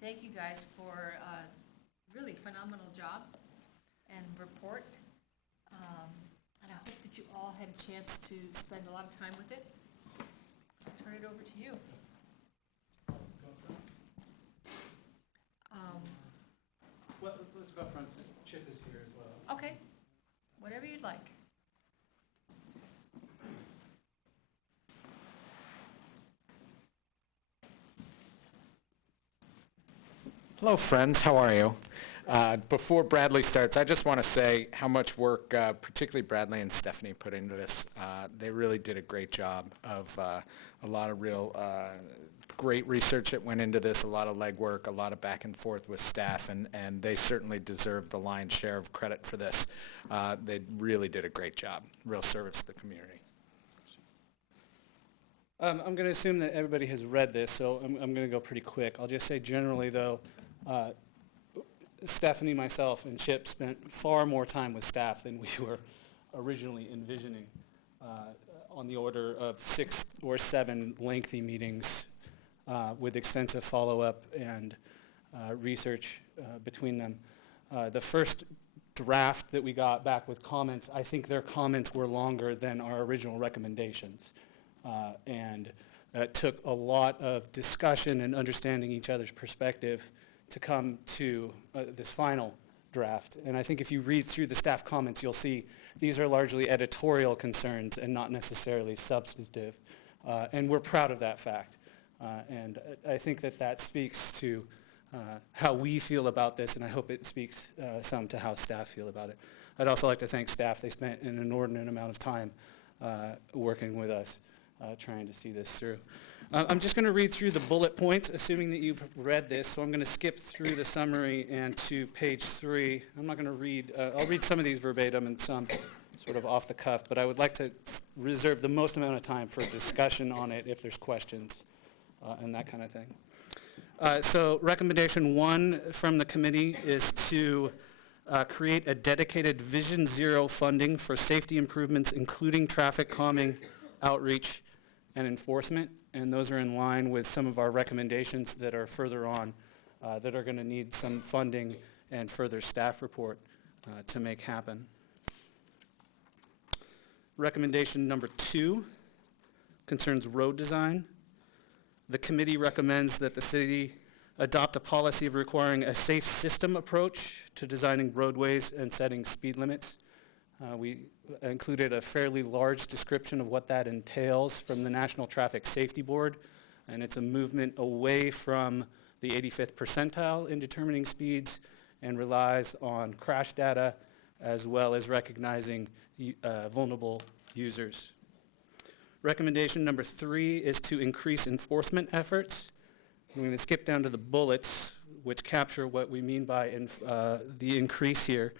thank you guys for a really phenomenal job and report. And I hope that you all had a chance to spend a lot of time with it. I'll turn it over to you. Well, let's go up front. Chip is here as well. Okay, whatever you'd like. Hello, friends. How are you? Before Bradley starts, I just want to say how much work, particularly Bradley and Stephanie, put into this. They really did a great job of a lot of real great research that went into this, a lot of legwork, a lot of back and forth with staff, and they certainly deserve the lion's share of credit for this. They really did a great job, real service to the community. I'm going to assume that everybody has read this, so I'm going to go pretty quick. I'll just say generally, though, Stephanie, myself, and Chip spent far more time with staff than we were originally envisioning, on the order of 6 or 7 lengthy meetings with extensive follow-up and research between them. The first draft that we got back with comments, I think their comments were longer than our original recommendations. And it took a lot of discussion and understanding each other's perspective to come to this final draft. And I think if you read through the staff comments, you'll see these are largely editorial concerns and not necessarily substantive. And we're proud of that fact. And I think that speaks to how we feel about this, and I hope it speaks some to how staff feel about it. I'd also like to thank staff. They spent an inordinate amount of time working with us, trying to see this through. I'm just going to read through the bullet points, assuming that you've read this, so I'm going to skip through the summary and to page 3. I'm not going to read, I'll read some of these verbatim and some sort of off the cuff, but I would like to reserve the most amount of time for discussion on it if there's questions and that kind of thing. So recommendation 1 from the committee is to create a dedicated Vision Zero funding for safety improvements, including traffic calming, outreach, and enforcement. And those are in line with some of our recommendations that are further on that are going to need some funding and further staff report to make happen. Recommendation number 2 concerns road design. The committee recommends that the city adopt a policy of requiring a safe system approach to designing roadways and setting speed limits. We included a fairly large description of what that entails from the National Traffic Safety Board, and it's a movement away from the 85th percentile in determining speeds and relies on crash data as well as recognizing vulnerable users. Recommendation number 3 is to increase enforcement efforts. I'm going to skip down to the bullets, which capture what we mean by the increase here.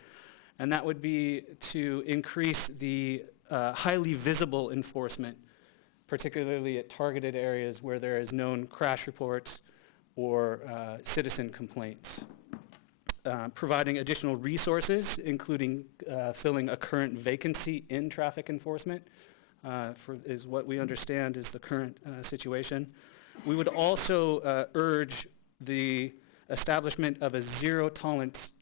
And that would be to increase the highly visible enforcement, particularly at targeted areas where there is known crash reports or citizen complaints. Providing additional resources, including filling a current vacancy in traffic enforcement, is what we understand is the current situation. We would also urge the establishment of a zero tolerance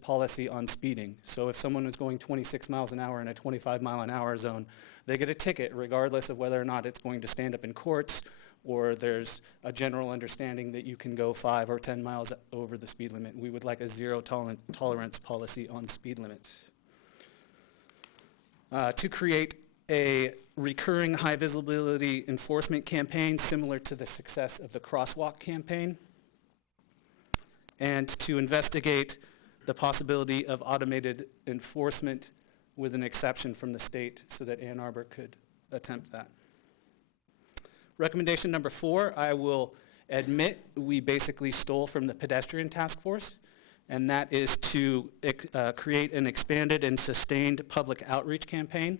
policy on speeding. So if someone is going 26 miles an hour in a 25 mile an hour zone, they get a ticket regardless of whether or not it's going to stand up in courts or there's a general understanding that you can go 5 or 10 miles over the speed limit. We would like a zero tolerance policy on speed limits. To create a recurring high visibility enforcement campaign similar to the success of the crosswalk campaign, and to investigate the possibility of automated enforcement with an exception from the state so that Ann Arbor could attempt that. Recommendation number 4, I will admit we basically stole from the pedestrian task force, and that is to create an expanded and sustained public outreach campaign.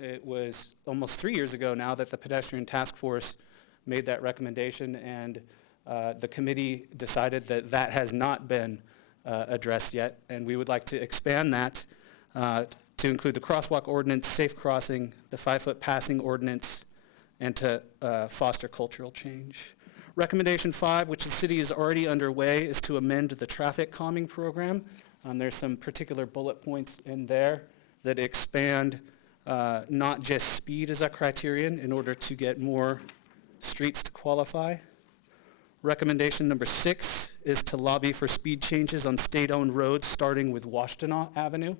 It was almost 3 years ago now that the pedestrian task force made that recommendation, and the committee decided that that has not been addressed yet, and we would like to expand that to include the crosswalk ordinance, safe crossing, the 5-foot passing ordinance, and to foster cultural change. Recommendation 5, which the city is already underway, is to amend the traffic calming program. There's some particular bullet points in there that expand not just speed as a criterion in order to get more streets to qualify. Recommendation number 6 is to lobby for speed changes on state-owned roads starting with Washtenaw Avenue.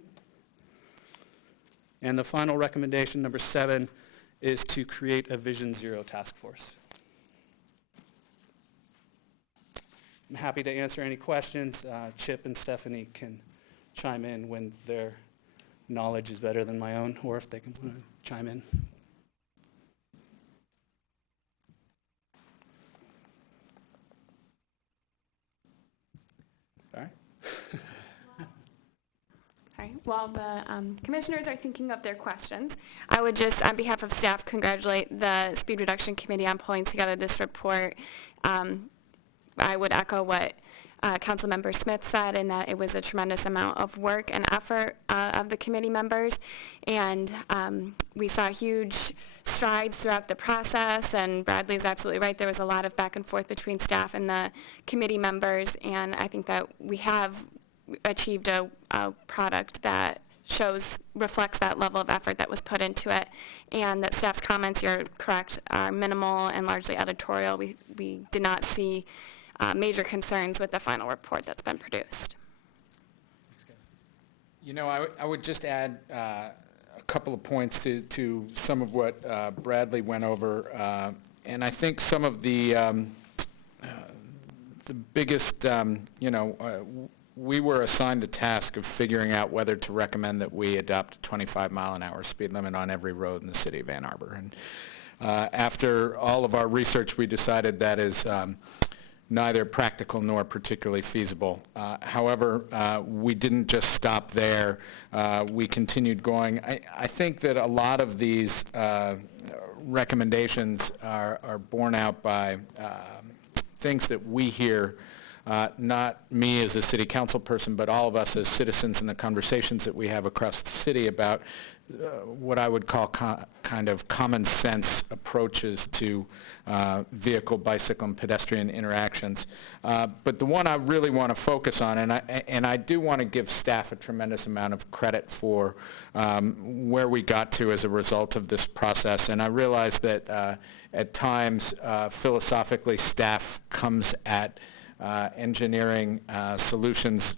And the final recommendation, number 7, is to create a Vision Zero task force. I'm happy to answer any questions. Chip and Stephanie can chime in when their knowledge is better than my own, or if they can chime in. All right. All right. While the commissioners are thinking of their questions, I would just, on behalf of staff, congratulate the Speed Reduction Committee on pulling together this report. I would echo what Councilmember Smith said, in that it was a tremendous amount of work and effort of the committee members, and we saw huge strides throughout the process, and Bradley's absolutely right. There was a lot of back and forth between staff and the committee members, and I think that we have achieved a product that reflects that level of effort that was put into it, and that staff's comments, you're correct, are minimal and largely editorial. We did not see major concerns with the final report that's been produced. You know, I would just add a couple of points to some of what Bradley went over, and I think some of the biggest, we were assigned the task of figuring out whether to recommend that we adopt a 25-mile-an-hour speed limit on every road in the city of Ann Arbor. And after all of our research, we decided that is neither practical nor particularly feasible. However, we didn't just stop there. We continued going. I think that a lot of these recommendations are borne out by things that we hear, not me as a city council person, but all of us as citizens in the conversations that we have across the city about what I would call kind of common sense approaches to vehicle, bicycle, and pedestrian interactions. But the one I really want to focus on, and I do want to give staff a tremendous amount of credit for where we got to as a result of this process. And I realize that at times, philosophically, staff comes at engineering solutions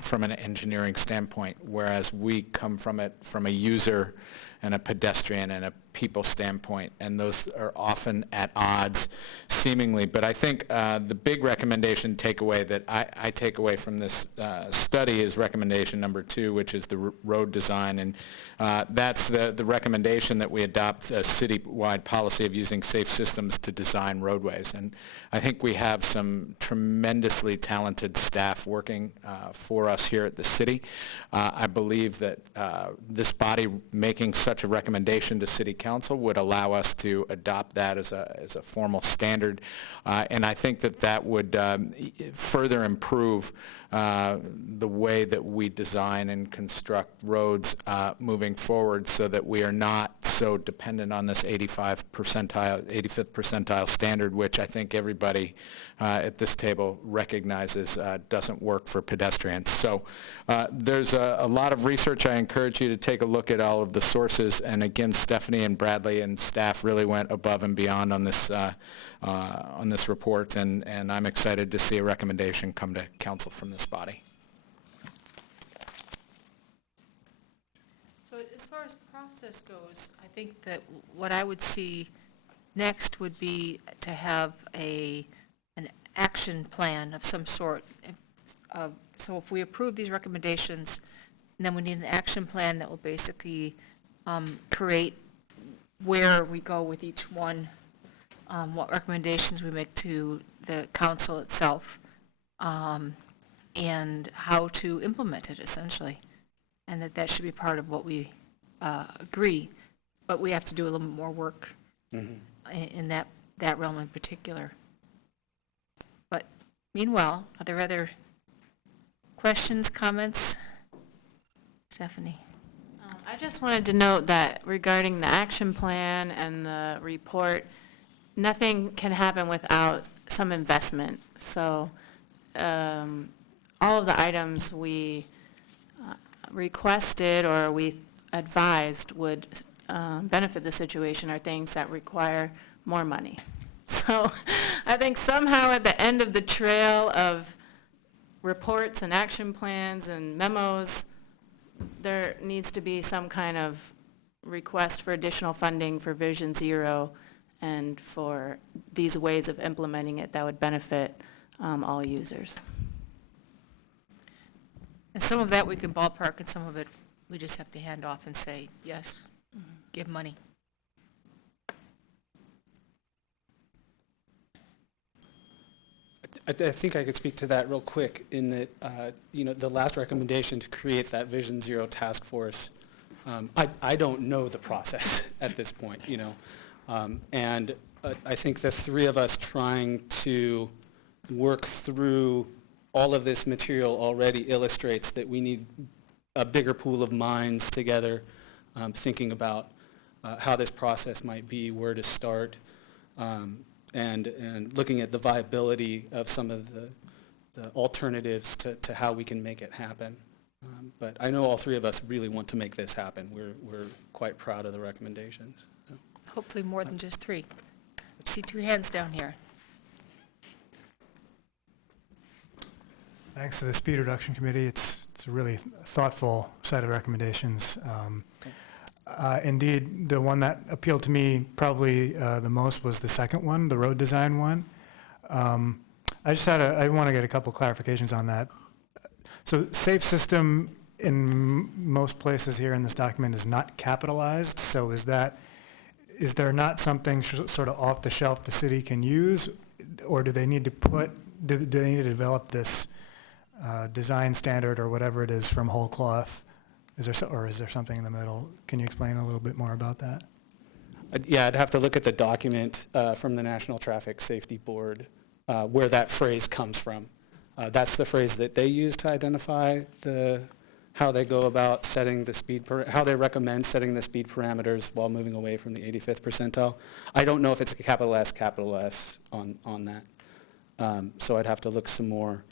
from an engineering standpoint, whereas we come from it from a user and a pedestrian and a people standpoint, and those are often at odds, seemingly. But I think the big recommendation takeaway that I take away from this study is recommendation number 2, which is the road design, and that's the recommendation that we adopt a citywide policy of using safe systems to design roadways. And I think we have some tremendously talented staff working for us here at the city. I believe that this body making such a recommendation to City Council would allow us to adopt that as a formal standard, and I think that would further improve the way that we design and construct roads moving forward, so that we are not so dependent on this 85th percentile standard, which I think everybody at this table recognizes doesn't work for pedestrians. So there's a lot of research. I encourage you to take a look at all of the sources, and again, Stephanie and Bradley and staff really went above and beyond on this report, and I'm excited to see a recommendation come to council from this body. So as far as process goes, I think that what I would see next would be to have an action plan of some sort. So if we approve these recommendations, then we need an action plan that will basically create where we go with each one, what recommendations we make to the council itself, and how to implement it, essentially. And that should be part of what we agree. But we have to do a little bit more work in that realm in particular. But meanwhile, are there other questions, comments? Stephanie? I just wanted to note that regarding the action plan and the report, nothing can happen without some investment. So all of the items we requested or we advised would benefit the situation are things that require more money. So I think somehow at the end of the trail of reports and action plans and memos, there needs to be some kind of request for additional funding for Vision Zero and for these ways of implementing it that would benefit all users. And some of that we can ballpark, and some of it we just have to hand off and say, yes, give money. I think I could speak to that real quick in that, the last recommendation to create that Vision Zero task force, I don't know the process at this point, and I think the three of us trying to work through all of this material already illustrates that we need a bigger pool of minds together, thinking about how this process might be, where to start, and looking at the viability of some of the alternatives to how we can make it happen. But I know all three of us really want to make this happen. We're quite proud of the recommendations. So. Hopefully more than just three. Let's see 3 hands down here. Thanks to the Speed Reduction Committee. It's a really thoughtful set of recommendations. Indeed, the one that appealed to me probably the most was the second one, the road design one. I want to get a couple clarifications on that. So safe system in most places here in this document is not capitalized. So is there not something sort of off the shelf the city can use, or do they need to do they need to develop this design standard or whatever it is from whole cloth? Is there something in the middle? Can you explain a little bit more about that? Yeah, I'd have to look at the document from the National Traffic Safety Board where that phrase comes from. That's the phrase that they use to identify how they go about setting the speed, how they recommend setting the speed parameters while moving away from the 85th percentile. I don't know if it's a capital S on that. So I'd have to look some more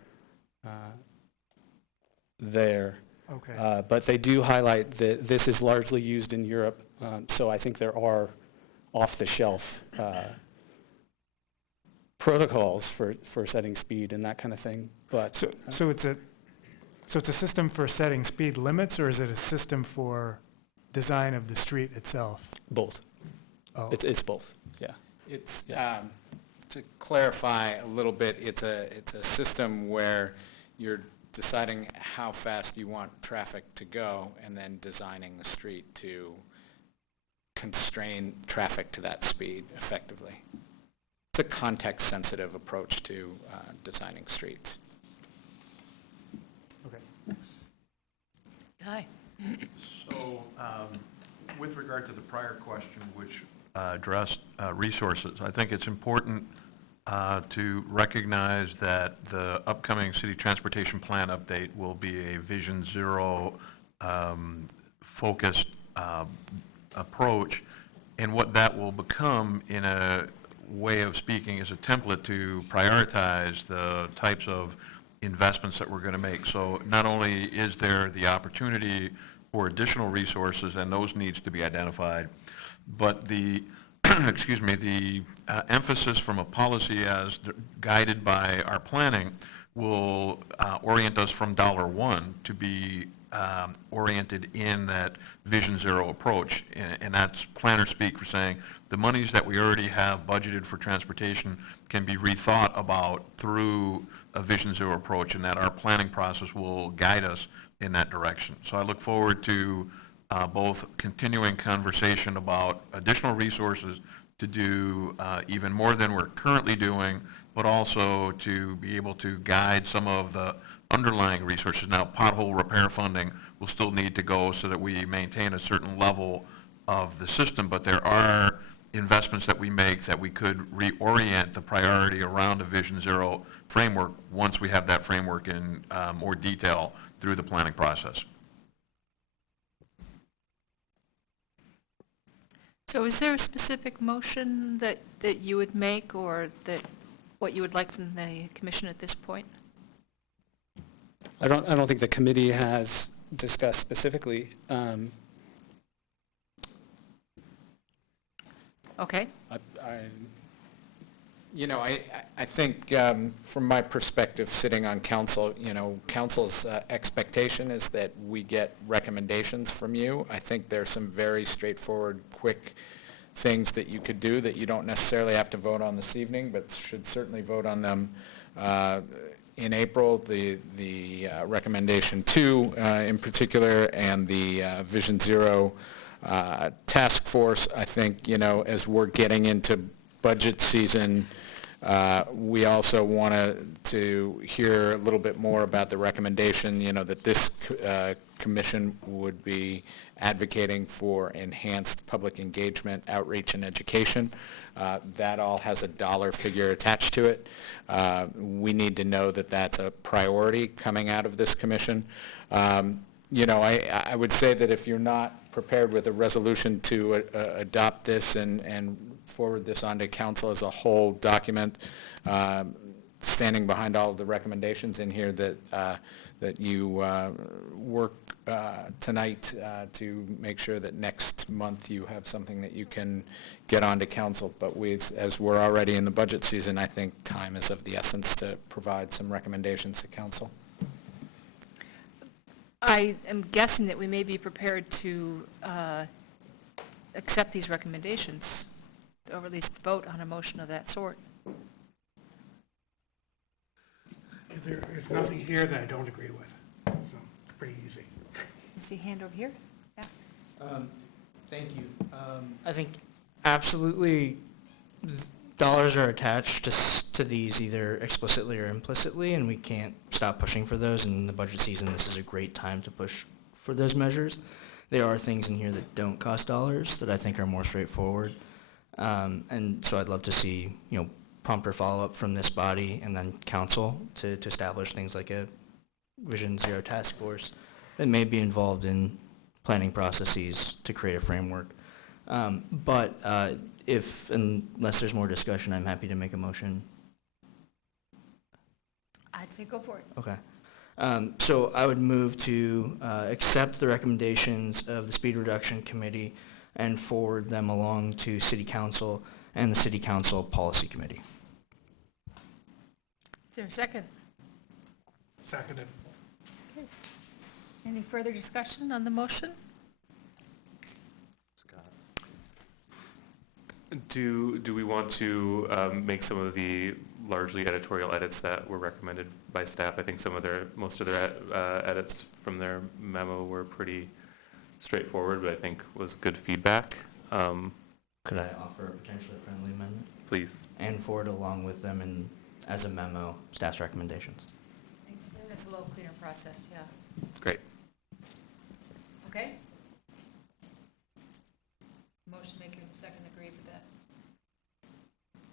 there. Okay. But they do highlight that this is largely used in Europe, so I think there are off-the-shelf protocols for setting speed and that kind of thing. But so it's a system for setting speed limits, or is it a system for design of the street itself? both. Oh. It's both. Yeah. It's, to clarify a little bit, it's a system where you're deciding how fast you want traffic to go and then designing the street to constrain traffic to that speed effectively. It's a context-sensitive approach to designing streets. Okay. Hi. So, with regard to the prior question, which addressed resources, I think it's important to recognize that the upcoming city transportation plan update will be a Vision Zero focused approach, and what that will become, in a way of speaking, is a template to prioritize the types of investments that we're going to make. So not only is there the opportunity for additional resources, and those needs to be identified, but the the emphasis from a policy as guided by our planning will orient us from $1 to be oriented in that Vision Zero approach. And that's planner speak for saying the monies that we already have budgeted for transportation can be rethought about through a Vision Zero approach, and that our planning process will guide us in that direction. So I look forward to both continuing conversation about additional resources to do even more than we're currently doing, but also to be able to guide some of the underlying resources. Now, pothole repair funding will still need to go so that we maintain a certain level of the system, but there are investments that we make that we could reorient the priority around a Vision Zero framework once we have that framework in more detail through the planning process. So is there a specific motion that you would make, or that, what you would like from the commission at this point? I don't think the committee has discussed specifically. Okay, You know, I think from my perspective, sitting on council, you know, council's expectation is that we get recommendations from you. I think there's some very straightforward, quick things that you could do that you don't necessarily have to vote on this evening, but should certainly vote on them in April. The recommendation 2 in particular, and the Vision Zero task force, I think, you know, as we're getting into budget season, we also wanted to hear a little bit more about the recommendation, you know, that this commission would be advocating for enhanced public engagement, outreach, and education. That all has a dollar figure attached to it. We need to know that that's a priority coming out of this commission. You know, I would say that if you're not prepared with a resolution to adopt this and forward this on to council as a whole document, standing behind all of the recommendations in here, that you work tonight to make sure that next month you have something that you can get on to council. But as we're already in the budget season, I think time is of the essence to provide some recommendations to council. I am guessing that we may be prepared to accept these recommendations, or at least vote on a motion of that sort. There's nothing here that I don't agree with, so it's pretty easy. You see a hand over here? Yeah. Thank you. I think absolutely dollars are attached to these either explicitly or implicitly, and we can't stop pushing for those. And in the budget season, this is a great time to push for those measures. There are things in here that don't cost dollars that I think are more straightforward. And so I'd love to see, you know, prompter follow-up from this body and then council to establish things like a Vision Zero task force that may be involved in planning processes to create a framework. But unless there's more discussion, I'm happy to make a motion. I'd say go for it. Okay. So I would move to accept the recommendations of the Speed Reduction Committee and forward them along to City Council and the City Council Policy Committee. Is there a second? Seconded. Any further discussion on the motion? Do we want to make some of the largely editorial edits that were recommended by staff? I think most of their edits from their memo were pretty straightforward, but I think was good feedback. Could I offer a potentially friendly amendment? Please. And forward along with them and as a memo, staff's recommendations. I think that's a little cleaner process, yeah. Great. Okay? Motion maker and second agree with that.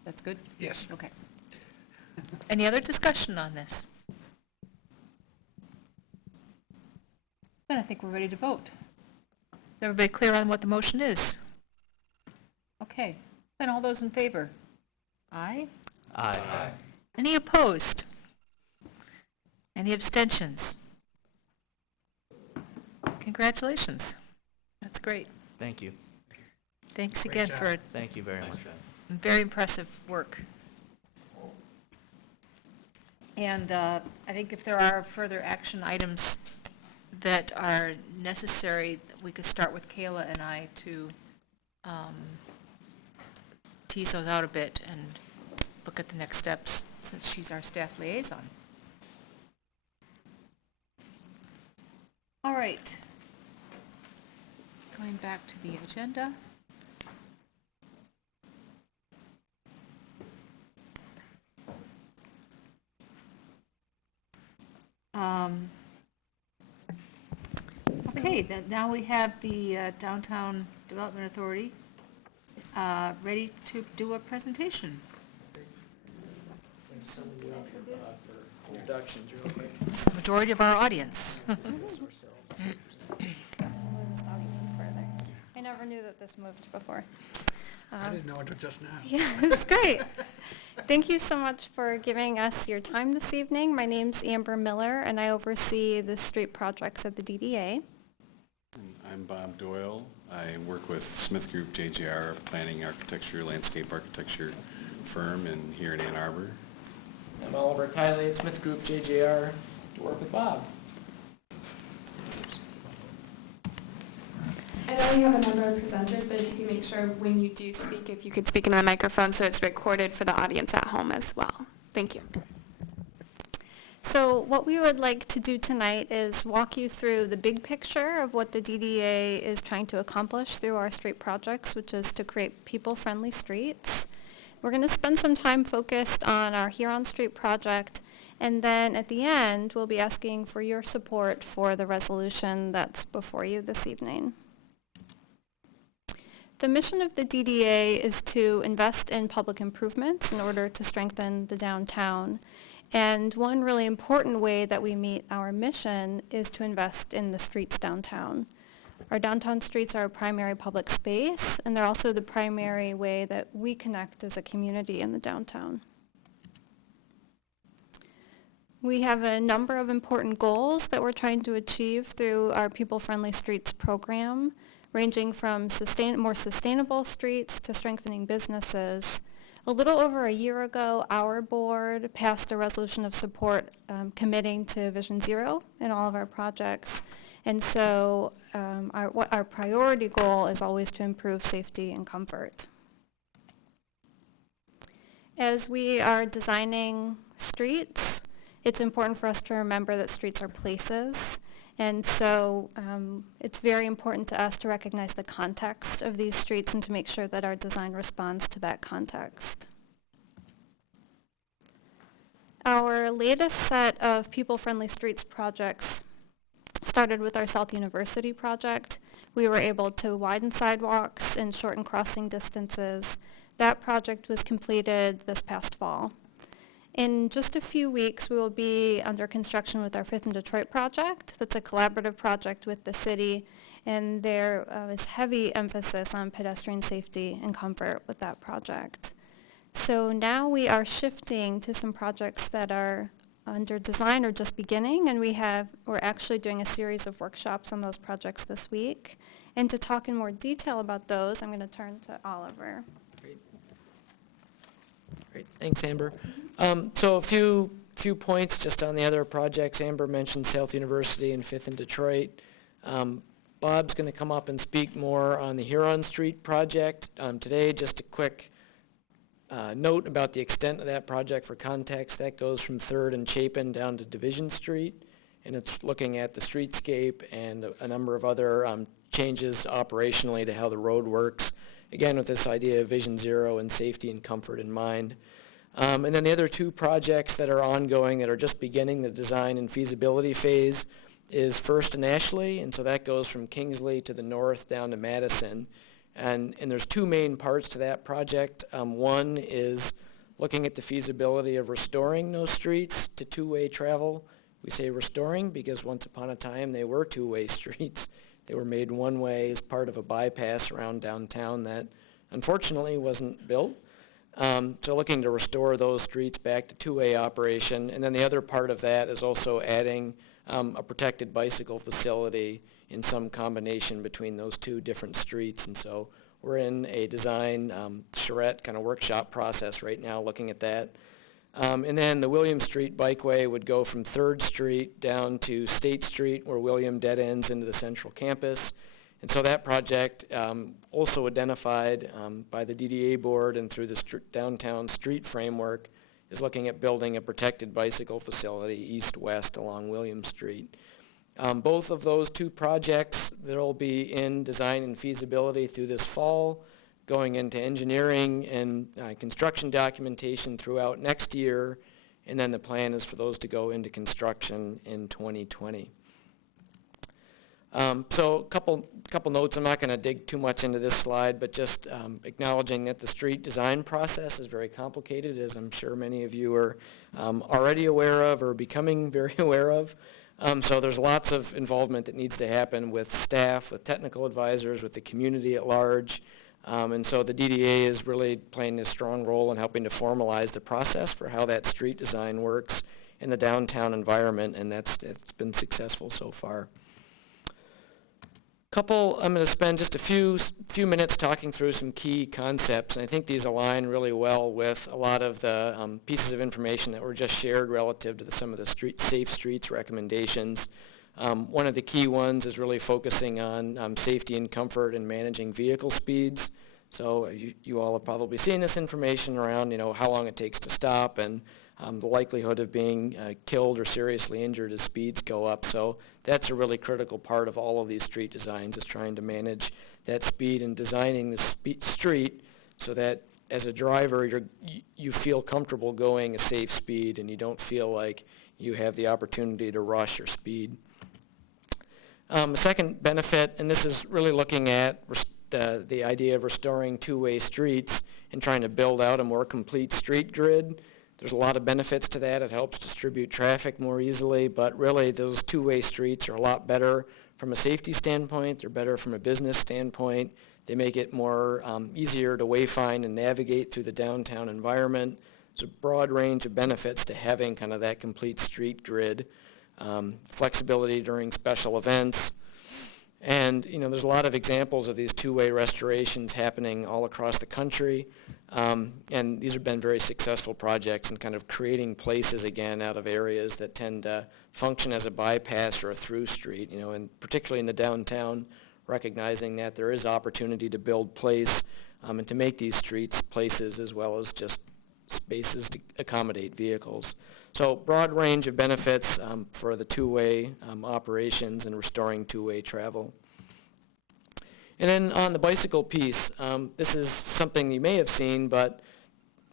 That's good? Yes. Okay. Any other discussion on this? Then I think we're ready to vote. Is everybody clear on what the motion is? Okay. Then all those in favor? Aye? Aye. Any opposed? Any abstentions? Congratulations. That's great. Thank you. Thanks Great again job. for Thank you very much. very impressive work. And I think if there are further action items that are necessary, we could start with Kayla and I to tease those out a bit and look at the next steps, since she's our staff liaison. All right. Going back to the agenda. Okay, now we have the Downtown Development Authority ready to do a presentation. It's the majority of our audience. I never never knew that this moved before. I didn't know until just now. Yeah, that's great. Thank you so much for giving us your time this evening. My name's Amber Miller, and I oversee the street projects at the DDA. I'm Bob Doyle. I work with Smith Group JGR, planning architecture, landscape architecture firm here in Ann Arbor. I'm Oliver Kiley at Smith Group JJR to work with Bob. I know you have a number of presenters, but if you can make sure when you do speak, if you could speak into the microphone so it's recorded for the audience at home as well. Thank you. So what we would like to do tonight is walk you through the big picture of what the DDA is trying to accomplish through our street projects, which is to create people-friendly streets. We're going to spend some time focused on our Huron Street project, and then at the end, we'll be asking for your support for the resolution that's before you this evening. The mission of the DDA is to invest in public improvements in order to strengthen the downtown. And one really important way that we meet our mission is to invest in the streets downtown. Our downtown streets are a primary public space, and they're also the primary way that we connect as a community in the downtown. We have a number of important goals that we're trying to achieve through our People-Friendly Streets program, ranging from more sustainable streets to strengthening businesses. A little over a year ago, our board passed a resolution of support committing to Vision Zero in all of our projects. And so our priority goal is always to improve safety and comfort. As we are designing streets, it's important for us to remember that streets are places. And so it's very important to us to recognize the context of these streets and to make sure that our design responds to that context. Our latest set of people-friendly streets projects started with our South University project. We were able to widen sidewalks and shorten crossing distances. That project was completed this past fall. In just a few weeks, we will be under construction with our 5th and Detroit project. That's a collaborative project with the city, and there is heavy emphasis on pedestrian safety and comfort with that project. So now we are shifting to some projects that are under design or just beginning, and we're actually doing a series of workshops on those projects this week. And to talk in more detail about those, I'm going to turn to Oliver. Great, thanks, Amber. So a few points just on the other projects. Amber mentioned South University and 5th and Detroit. Bob's going to come up and speak more on the Huron Street project today. Just a quick note about the extent of that project for context. That goes from 3rd and Chapin down to Division Street, and it's looking at the streetscape and a number of other changes operationally to how the road works. Again, with this idea of Vision Zero and safety and comfort in mind. And then the other two projects that are ongoing that are just beginning the design and feasibility phase is First and Ashley, and so that goes from Kingsley to the north down to Madison. And there's two main parts to that project. One is looking at the feasibility of restoring those streets to two-way travel. We say restoring because once upon a time they were two-way streets. They were made one way as part of a bypass around downtown that unfortunately wasn't built. So looking to restore those streets back to two-way operation. And then the other part of that is also adding a protected bicycle facility in some combination between those two different streets. And so we're in a design charrette kind of workshop process right now looking at that. And then the William Street Bikeway would go from 3rd Street down to State Street where William dead ends into the central campus. And so that project, also identified by the DDA board and through the downtown street framework, is looking at building a protected bicycle facility east-west along William Street. Both of those two projects, they'll be in design and feasibility through this fall, going into engineering and construction documentation throughout next year, and then the plan is for those to go into construction in 2020. So a couple notes. I'm not going to dig too much into this slide, but just acknowledging that the street design process is very complicated, as I'm sure many of you are already aware of or becoming very aware of. So there's lots of involvement that needs to happen with staff, with technical advisors, with the community at large. And so the DDA is really playing a strong role in helping to formalize the process for how that street design works in the downtown environment, and it's been successful so far. I'm going to spend just a few minutes talking through some key concepts, and I think these align really well with a lot of the pieces of information that were just shared relative to some of the Safe Streets recommendations. One of the key ones is really focusing on safety and comfort and managing vehicle speeds. So you all have probably seen this information around, how long it takes to stop and the likelihood of being killed or seriously injured as speeds go up. So that's a really critical part of all of these street designs, is trying to manage that speed and designing the street so that as a driver you feel comfortable going a safe speed and you don't feel like you have the opportunity to rush or speed. A second benefit, and this is really looking at the idea of restoring two-way streets and trying to build out a more complete street grid. There's a lot of benefits to that. It helps distribute traffic more easily, but really those two-way streets are a lot better from a safety standpoint. They're better from a business standpoint. They make it more easier to wayfind and navigate through the downtown environment. There's a broad range of benefits to having kind of that complete street grid. Flexibility during special events. And, there's a lot of examples of these two-way restorations happening all across the country. And these have been very successful projects in kind of creating places again out of areas that tend to function as a bypass or a through street, and particularly in the downtown, recognizing that there is opportunity to build place and to make these streets places as well as just spaces to accommodate vehicles. So broad range of benefits for the two-way operations and restoring two-way travel. And then on the bicycle piece, this is something you may have seen, but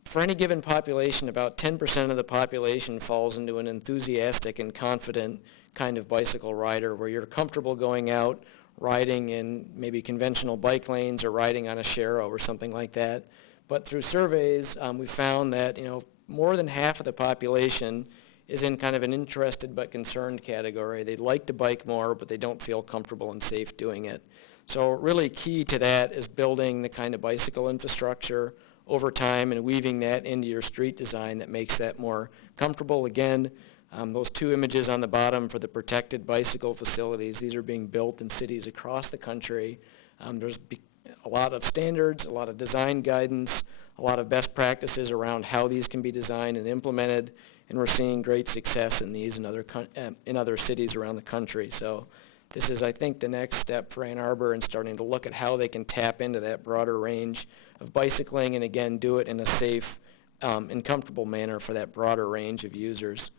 for any given population, about 10% of the population falls into an enthusiastic and confident kind of bicycle rider where you're comfortable going out, riding in maybe conventional bike lanes or riding on a Sharrow or something like that. But through surveys, we found that, more than half of the population is in kind of an interested but concerned category. They'd like to bike more, but they don't feel comfortable and safe doing it. So really key to that is building the kind of bicycle infrastructure over time and weaving that into your street design that makes that more comfortable. Again, those two images on the bottom for the protected bicycle facilities, these are being built in cities across the country. There's a lot of standards, a lot of design guidance, a lot of best practices around how these can be designed and implemented, and we're seeing great success in these in other cities around the country. So this is, I think, the next step for Ann Arbor in starting to look at how they can tap into that broader range of bicycling and, again, do it in a safe and comfortable manner for that broader range of users.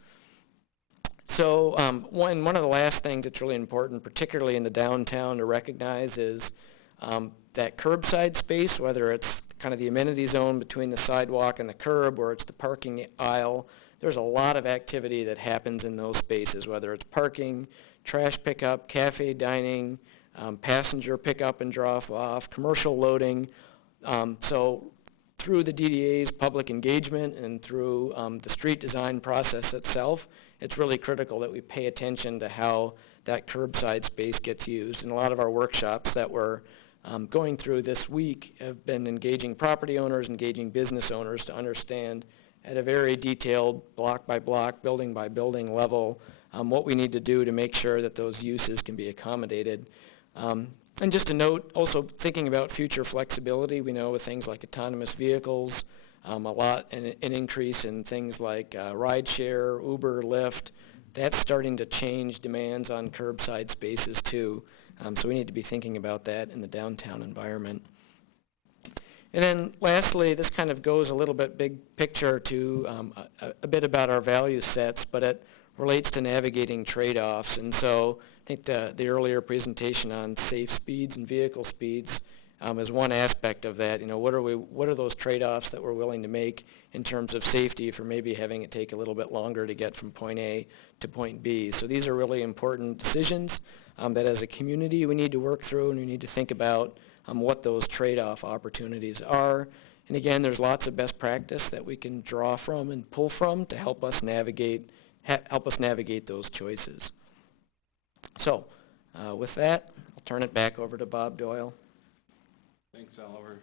So one of the last things that's really important, particularly in the downtown, to recognize is that curbside space, whether it's kind of the amenity zone between the sidewalk and the curb or it's the parking aisle. There's a lot of activity that happens in those spaces, whether it's parking, trash pickup, cafe dining, passenger pickup and drop off, commercial loading. So through the DDA's public engagement and through the street design process itself, it's really critical that we pay attention to how that curbside space gets used. And a lot of our workshops that we're going through this week have been engaging property owners, engaging business owners to understand at a very detailed block by block, building by building level what we need to do to make sure that those uses can be accommodated. And just a note, also thinking about future flexibility, we know with things like autonomous vehicles, an increase in things like rideshare, Uber, Lyft, that's starting to change demands on curbside spaces too. So we need to be thinking about that in the downtown environment. And then lastly, this kind of goes a little bit big picture to a bit about our value sets, but it relates to navigating trade-offs. And so I think the earlier presentation on safe speeds and vehicle speeds is one aspect of that. What are those trade-offs that we're willing to make in terms of safety for maybe having it take a little bit longer to get from point A to point B. So these are really important decisions that as a community we need to work through, and we need to think about what those trade-off opportunities are. And again, there's lots of best practice that we can draw from and pull from to help us navigate those choices. So, with that, I'll turn it back over to Bob Doyle. Thanks, Oliver.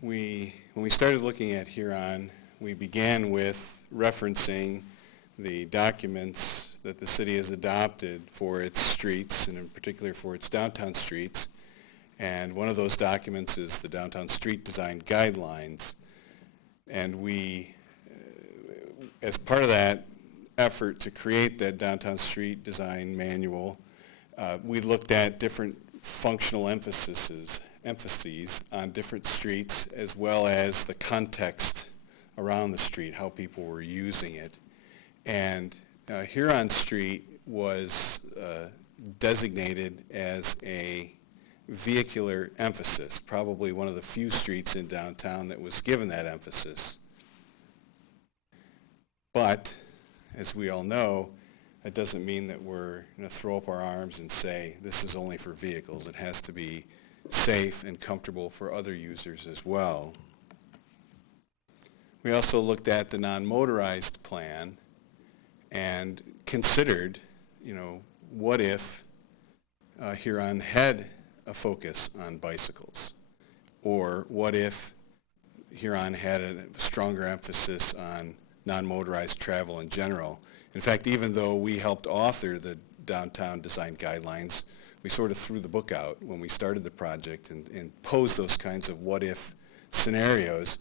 When we started looking at Huron, we began with referencing the documents that the city has adopted for its streets, and in particular for its downtown streets. And one of those documents is the Downtown Street Design Guidelines. And we, as part of that effort to create that Downtown Street Design Manual, we looked at different functional emphases on different streets, as well as the context around the street, how people were using it. And Huron Street was designated as a vehicular emphasis, probably one of the few streets in downtown that was given that emphasis. But, as we all know, that doesn't mean that we're going to throw up our arms and say this is only for vehicles. It has to be safe and comfortable for other users as well. We also looked at the non-motorized plan and considered, what if Huron had a focus on bicycles? Or what if Huron had a stronger emphasis on non-motorized travel in general? In fact, even though we helped author the Downtown Design Guidelines, we sort of threw the book out when we started the project and posed those kinds of what-if scenarios,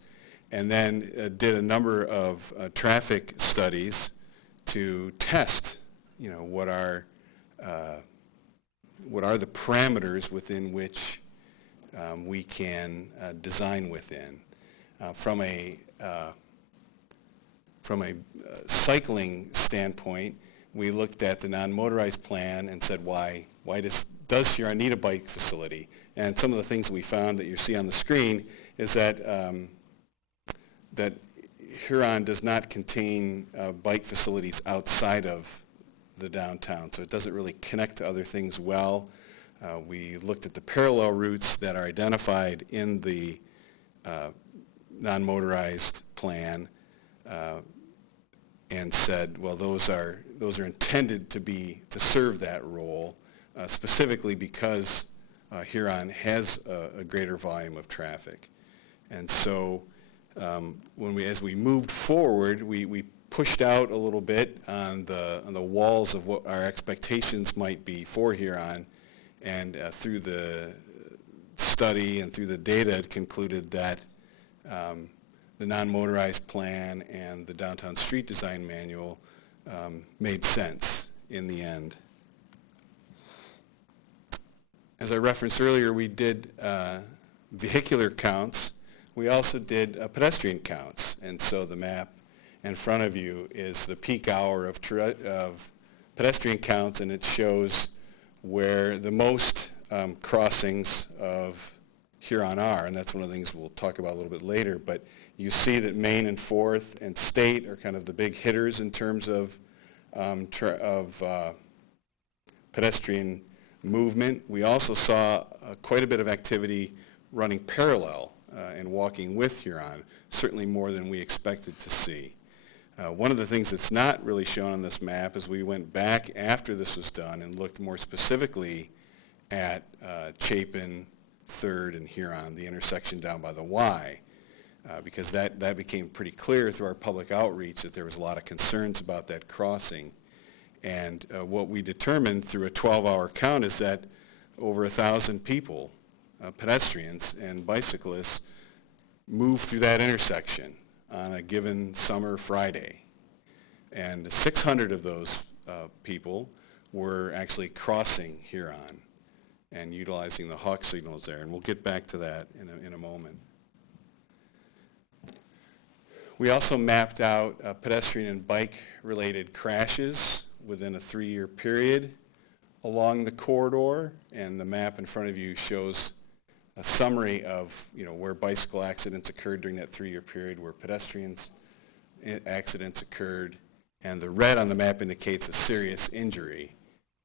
and then did a number of traffic studies to test, what are the parameters within which we can design within. From a cycling standpoint, we looked at the non-motorized plan and said, why does Huron need a bike facility? And some of the things that we found that you see on the screen is that that Huron does not contain bike facilities outside of the downtown, so it doesn't really connect to other things well. We looked at the parallel routes that are identified in the non-motorized plan and said, well, those are intended to serve that role, specifically because Huron has a greater volume of traffic. And so as we moved forward, we pushed out a little bit on the walls of what our expectations might be for Huron, and through the study and through the data concluded that the non-motorized plan and the Downtown Street Design Manual made sense in the end. As I referenced earlier, we did vehicular counts. We also did pedestrian counts, and so the map in front of you is the peak hour of pedestrian counts, and it shows where the most crossings of Huron are, and that's one of the things we'll talk about a little bit later. But you see that Main and 4th and State are kind of the big hitters in terms of pedestrian movement. We also saw quite a bit of activity running parallel and walking with Huron, certainly more than we expected to see. One of the things that's not really shown on this map is we went back after this was done and looked more specifically at Chapin, 3rd, and Huron, the intersection down by the Y, because that became pretty clear through our public outreach that there was a lot of concerns about that crossing. And what we determined through a 12-hour count is that over 1,000 people, pedestrians and bicyclists, move through that intersection on a given summer Friday. And 600 of those people were actually crossing Huron and utilizing the hawk signals there. And we'll get back to that in a moment. We also mapped out pedestrian and bike-related crashes within a 3-year period along the corridor, and the map in front of you shows a summary of where bicycle accidents occurred during that 3-year period, where pedestrians accidents occurred, and the red on the map indicates a serious injury.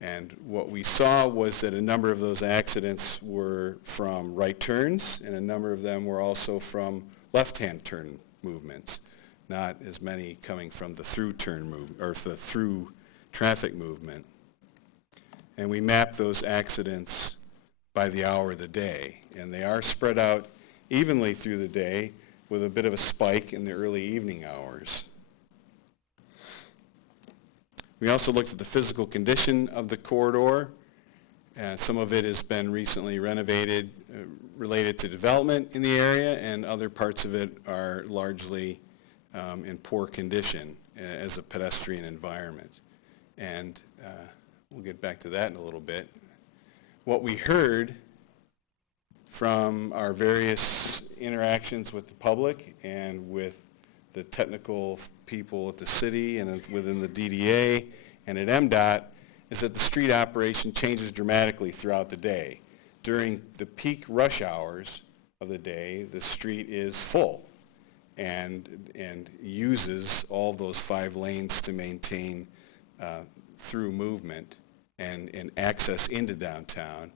And what we saw was that a number of those accidents were from right turns, and a number of them were also from left-hand turn movements, not as many coming from the through turn move, or the through traffic movement. And we map those accidents by the hour of the day, and they are spread out evenly through the day with a bit of a spike in the early evening hours. We also looked at the physical condition of the corridor. Some of it has been recently renovated related to development in the area, and other parts of it are largely in poor condition as a pedestrian environment. And we'll get back to that in a little bit. What we heard from our various interactions with the public and with the technical people at the city and within the DDA and at MDOT is that the street operation changes dramatically throughout the day. During the peak rush hours of the day, the street is full and uses all those 5 lanes to maintain through movement and access into downtown.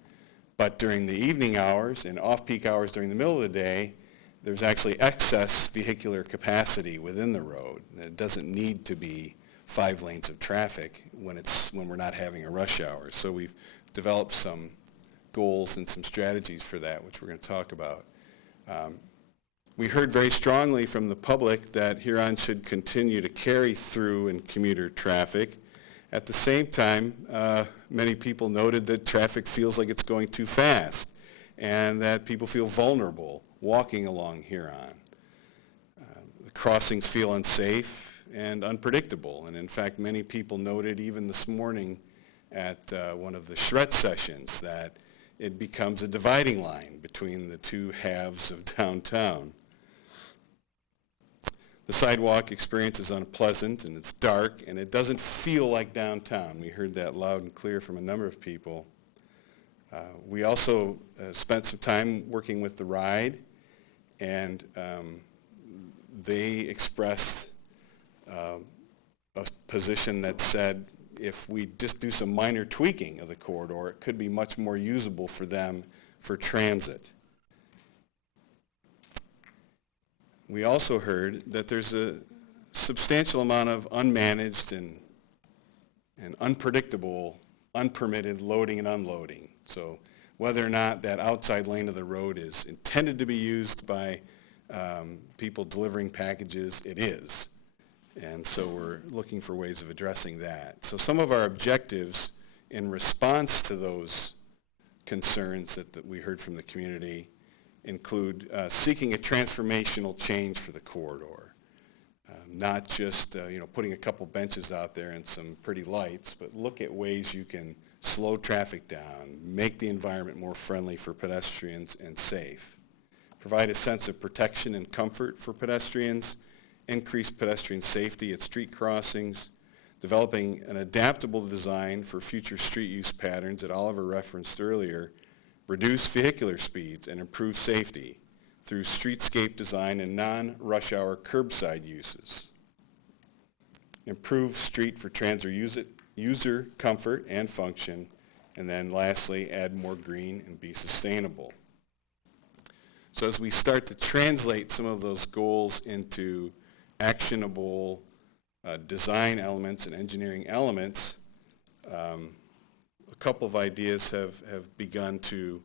But during the evening hours and off-peak hours during the middle of the day, there's actually excess vehicular capacity within the road. It doesn't need to be 5 lanes of traffic when we're not having a rush hour. So we've developed some goals and some strategies for that, which we're going to talk about. We heard very strongly from the public that Huron should continue to carry through in commuter traffic. At the same time, many people noted that traffic feels like it's going too fast and that people feel vulnerable walking along Huron. The crossings feel unsafe and unpredictable, and in fact, many people noted even this morning at one of the shred sessions that it becomes a dividing line between the two halves of downtown. The sidewalk experience is unpleasant, and it's dark, and it doesn't feel like downtown. We heard that loud and clear from a number of people. We also spent some time working with the RIDE, and they expressed a position that said if we just do some minor tweaking of the corridor, it could be much more usable for them for transit. We also heard that there's a substantial amount of unmanaged and unpredictable, unpermitted loading and unloading. So whether or not that outside lane of the road is intended to be used by people delivering packages, it is. And so we're looking for ways of addressing that. So some of our objectives in response to those concerns that we heard from the community include seeking a transformational change for the corridor. Not just putting a couple benches out there and some pretty lights, but look at ways you can slow traffic down, make the environment more friendly for pedestrians and safe. Provide a sense of protection and comfort for pedestrians, increase pedestrian safety at street crossings, developing an adaptable design for future street use patterns that Oliver referenced earlier, reduce vehicular speeds and improve safety through streetscape design and non-rush hour curbside uses. Improve street for transit user comfort and function, and then lastly, add more green and be sustainable. So as we start to translate some of those goals into actionable design elements and engineering elements, a couple of ideas have begun to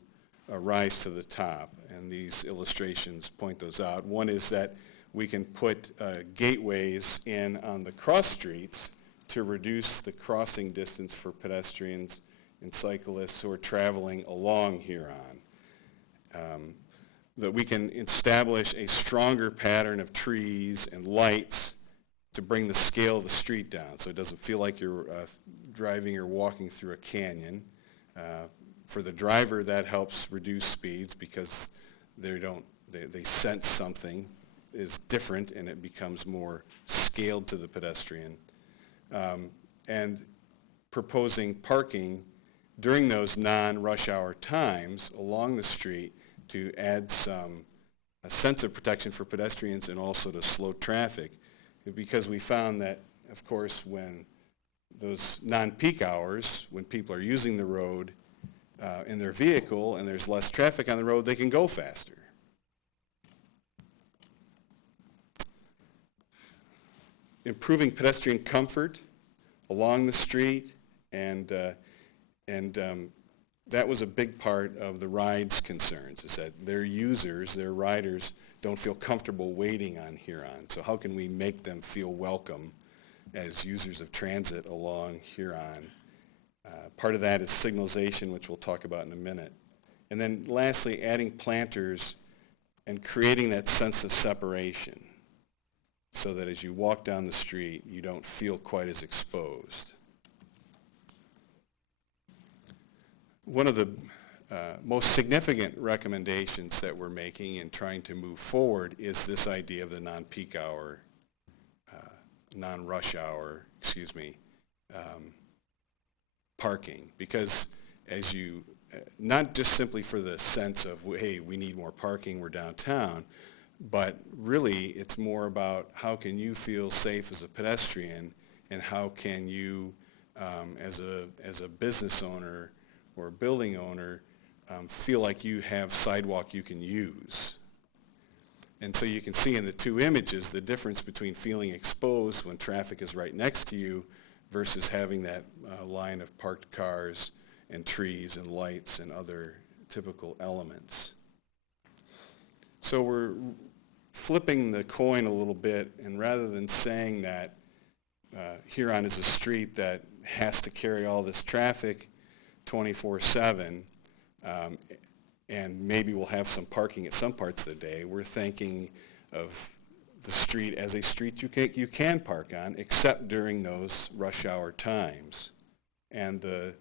rise to the top, and these illustrations point those out. One is that we can put gateways in on the cross streets to reduce the crossing distance for pedestrians and cyclists who are traveling along Huron. That we can establish a stronger pattern of trees and lights to bring the scale of the street down so it doesn't feel like you're driving or walking through a canyon. For the driver, that helps reduce speeds because they sense something is different and it becomes more scaled to the pedestrian. And proposing parking during those non-rush hour times along the street to add a sense of protection for pedestrians and also to slow traffic, because we found that, of course, when those non-peak hours, when people are using the road in their vehicle and there's less traffic on the road, they can go faster. improving pedestrian comfort along the street, and that was a big part of the ride's concerns, is that their users, their riders, don't feel comfortable waiting on Huron. So how can we make them feel welcome as users of transit along Huron? Part of that is signalization, which we'll talk about in a minute. And then lastly, adding planters and creating that sense of separation so that as you walk down the street, you don't feel quite as exposed. One of the most significant recommendations that we're making in trying to move forward is this idea of the non-peak hour, non-rush hour, parking. Because as you, not just simply for the sense of, hey, we need more parking, we're downtown, but really it's more about how can you feel safe as a pedestrian, and how can you, as a business owner or a building owner, feel like you have sidewalk you can use. And so you can see in the two images the difference between feeling exposed when traffic is right next to you versus having that line of parked cars and trees and lights and other typical elements. So we're flipping the coin a little bit, and rather than saying that Huron is a street that has to carry all this traffic 24/7, and maybe we'll have some parking at some parts of the day, we're thinking of the street as a street you can park on, except during those rush hour times. And the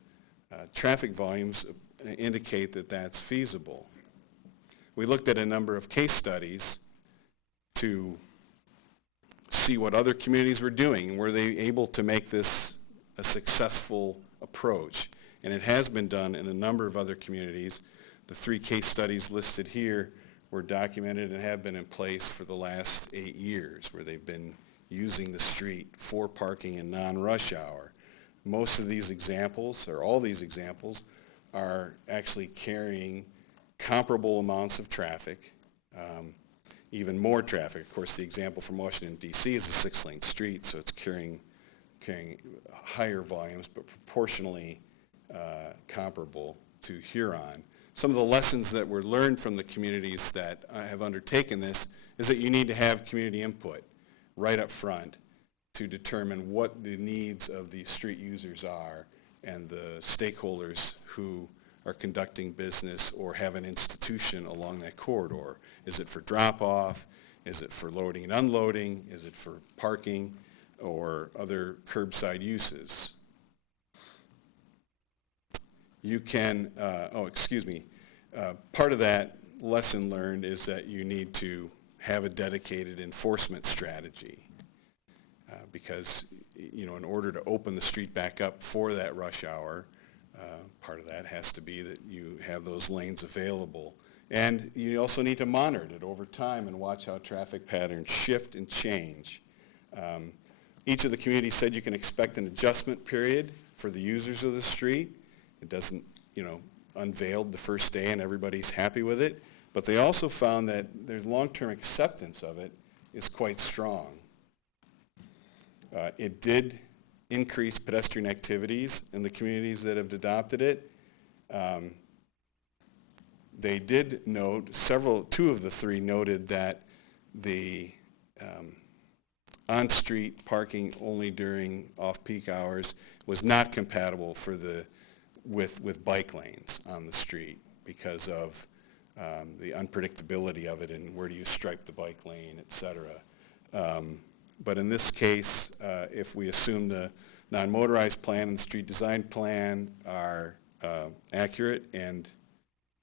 traffic volumes indicate that that's feasible. We looked at a number of case studies to see what other communities were doing, and were they able to make this a successful approach. And it has been done in a number of other communities. The 3 case studies listed here were documented and have been in place for the last 8 years, where they've been using the street for parking in non-rush hour. Most of these examples, or all these examples, are actually carrying comparable amounts of traffic, even more traffic. Of course, the example from Washington, D.C. is a 6-lane street, so it's carrying higher volumes, but proportionally comparable to Huron. Some of the lessons that were learned from the communities that have undertaken this is that you need to have community input right up front to determine what the needs of the street users are and the stakeholders who are conducting business or have an institution along that corridor. Is it for drop-off? Is it for loading and unloading? Is it for parking or other curbside uses? You can, part of that lesson learned is that you need to have a dedicated enforcement strategy because, in order to open the street back up for that rush hour, part of that has to be that you have those lanes available. And you also need to monitor it over time and watch how traffic patterns shift and change. Each of the communities said you can expect an adjustment period for the users of the street. It doesn't, unveiled the first day and everybody's happy with it. But they also found that there's long-term acceptance of it is quite strong. It did increase pedestrian activities in the communities that have adopted it. They did note, 2 of the 3 noted that the on-street parking only during off-peak hours was not compatible with bike lanes on the street because of the unpredictability of it and where do you stripe the bike lane, et cetera. But in this case, if we assume the non-motorized plan and the street design plan are accurate and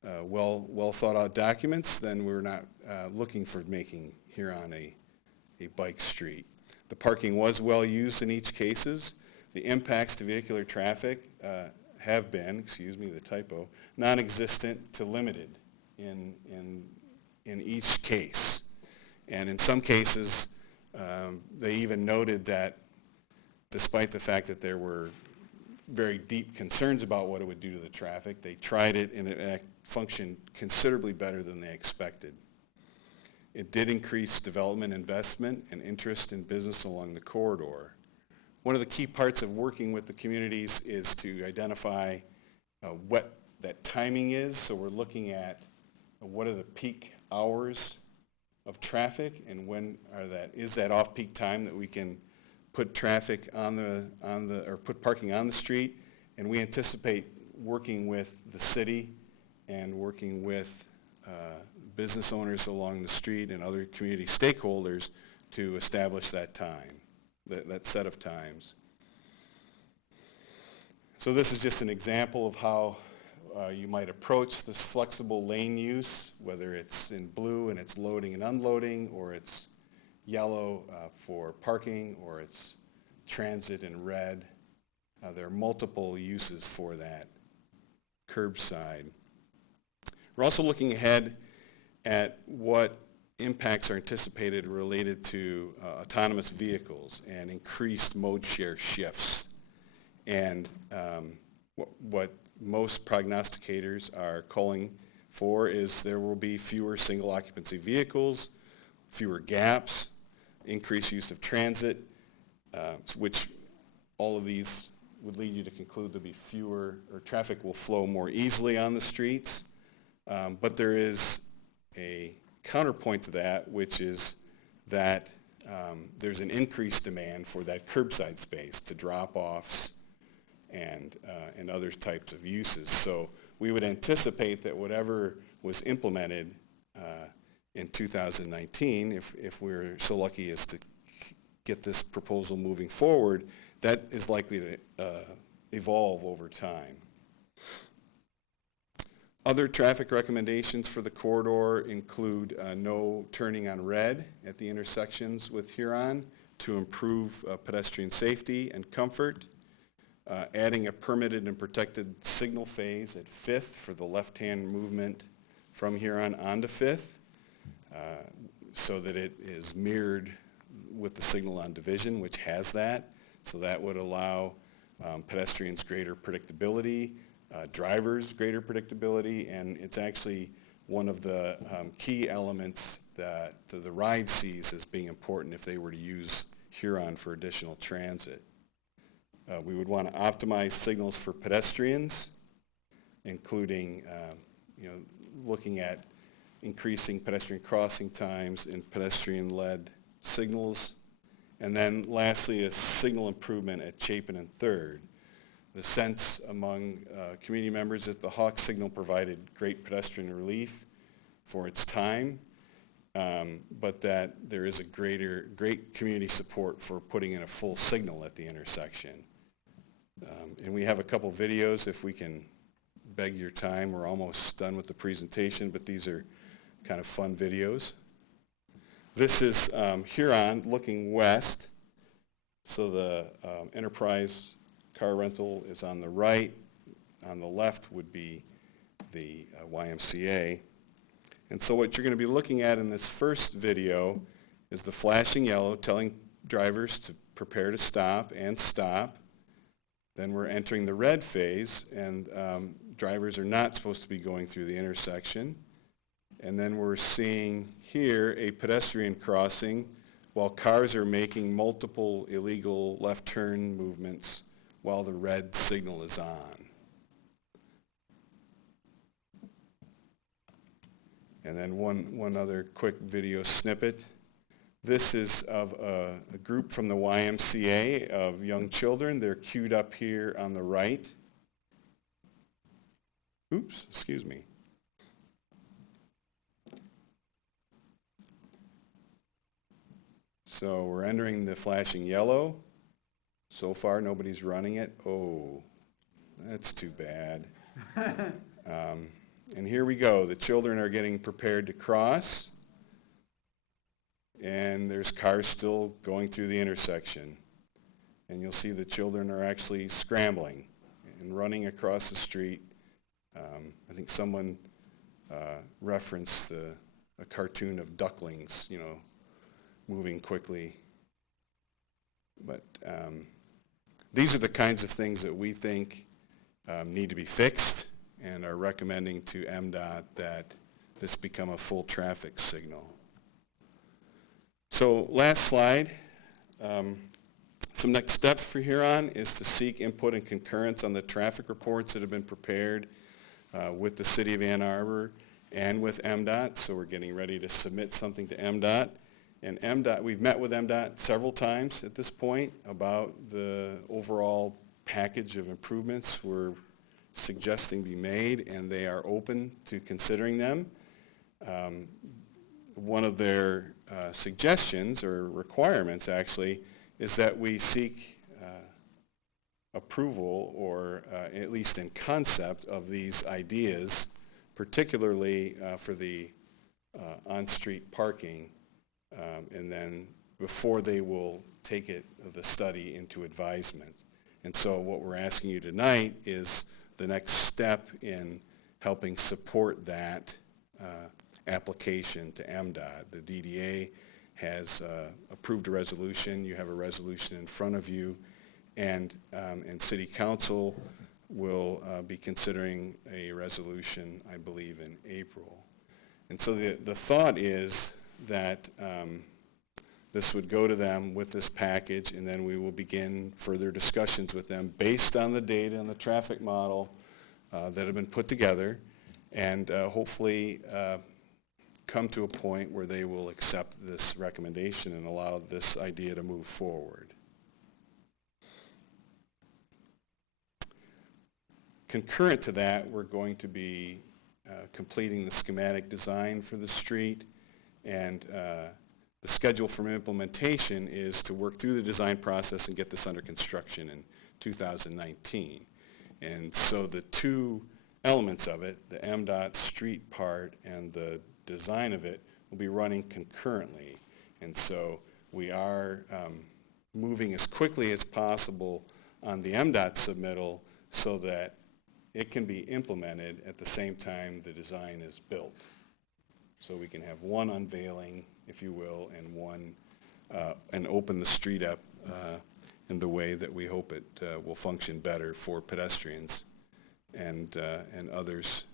well thought out documents, then we're not looking for making Huron a bike street. The parking was well used in each cases. The impacts to vehicular traffic have been, the typo, non-existent to limited in each case. And in some cases, they even noted that despite the fact that there were very deep concerns about what it would do to the traffic, they tried it and it functioned considerably better than they expected. It did increase development investment and interest in business along the corridor. One of the key parts of working with the communities is to identify what that timing is. So we're looking at what are the peak hours of traffic and when is that off-peak time that we can put traffic or put parking on the street. And we anticipate working with the city and working with business owners along the street and other community stakeholders to establish that time, that set of times. So this is just an example of how you might approach this flexible lane use, whether it's in blue and it's loading and unloading, or it's yellow for parking, or it's transit in red. There are multiple uses for that curbside. We're also looking ahead at what impacts are anticipated related to autonomous vehicles and increased mode share shifts. And what most prognosticators are calling for is there will be fewer single occupancy vehicles, fewer gaps, increased use of transit, which all of these would lead you to conclude there'll be fewer, or traffic will flow more easily on the streets. But there is a counterpoint to that, which is that there's an increased demand for that curbside space to drop-offs and other types of uses. So we would anticipate that whatever was implemented in 2019, if we're so lucky as to get this proposal moving forward, that is likely to evolve over time. Other traffic recommendations for the corridor include no turning on red at the intersections with Huron to improve pedestrian safety and comfort, adding a permitted and protected signal phase at 5th for the left-hand movement from Huron onto 5th, so that it is mirrored with the signal on Division, which has that. So that would allow pedestrians greater predictability, drivers greater predictability, and it's actually one of the key elements that the ride sees as being important if they were to use Huron for additional transit. We would want to optimize signals for pedestrians, including looking at increasing pedestrian crossing times and pedestrian-led signals. And then lastly, a signal improvement at Chapin and 3rd. The sense among community members is the Hawk signal provided great pedestrian relief for its time, but that there is a great community support for putting in a full signal at the intersection. And we have a couple videos if we can beg your time. We're almost done with the presentation, but these are kind of fun videos. This is Huron looking west. So the Enterprise car rental is on the right. On the left would be the YMCA. And so what you're going to be looking at in this first video is the flashing yellow telling drivers to prepare to stop and stop. Then we're entering the red phase, and drivers are not supposed to be going through the intersection. And then we're seeing here a pedestrian crossing while cars are making multiple illegal left turn movements while the red signal is on. And then one other quick video snippet. This is of a group from the YMCA of young children. They're queued up here on the right. Oops, excuse me. So we're entering the flashing yellow. So far, nobody's running it. Oh, that's too bad. And here we go. The children are getting prepared to cross. And there's cars still going through the intersection. And you'll see the children are actually scrambling and running across the street. I think someone referenced a cartoon of ducklings, moving quickly. But these are the kinds of things that we think need to be fixed and are recommending to MDOT that this become a full traffic signal. So last slide. Some next steps for Huron is to seek input and concurrence on the traffic reports that have been prepared with the City of Ann Arbor and with MDOT. So we're getting ready to submit something to MDOT. And MDOT, we've met with MDOT several times at this point about the overall package of improvements we're suggesting be made, and they are open to considering them. One of their suggestions or requirements actually is that we seek approval, or at least in concept, of these ideas, particularly for the on-street parking, and then before they will take the study into advisement. And so what we're asking you tonight is the next step in helping support that application to MDOT. The DDA has approved a resolution. You have a resolution in front of you, and City Council will be considering a resolution, I believe, in April. And so the thought is that this would go to them with this package, and then we will begin further discussions with them based on the data and the traffic model that have been put together, and hopefully come to a point where they will accept this recommendation and allow this idea to move forward. Concurrent to that, we're going to be completing the schematic design for the street, and the schedule for implementation is to work through the design process and get this under construction in 2019. And so the two elements of it, the MDOT street part and the design of it, will be running concurrently. And so we are moving as quickly as possible on the MDOT submittal so that it can be implemented at the same time the design is built. So we can have one unveiling, if you will, and open the street up in the way that we hope it will function better for pedestrians and others.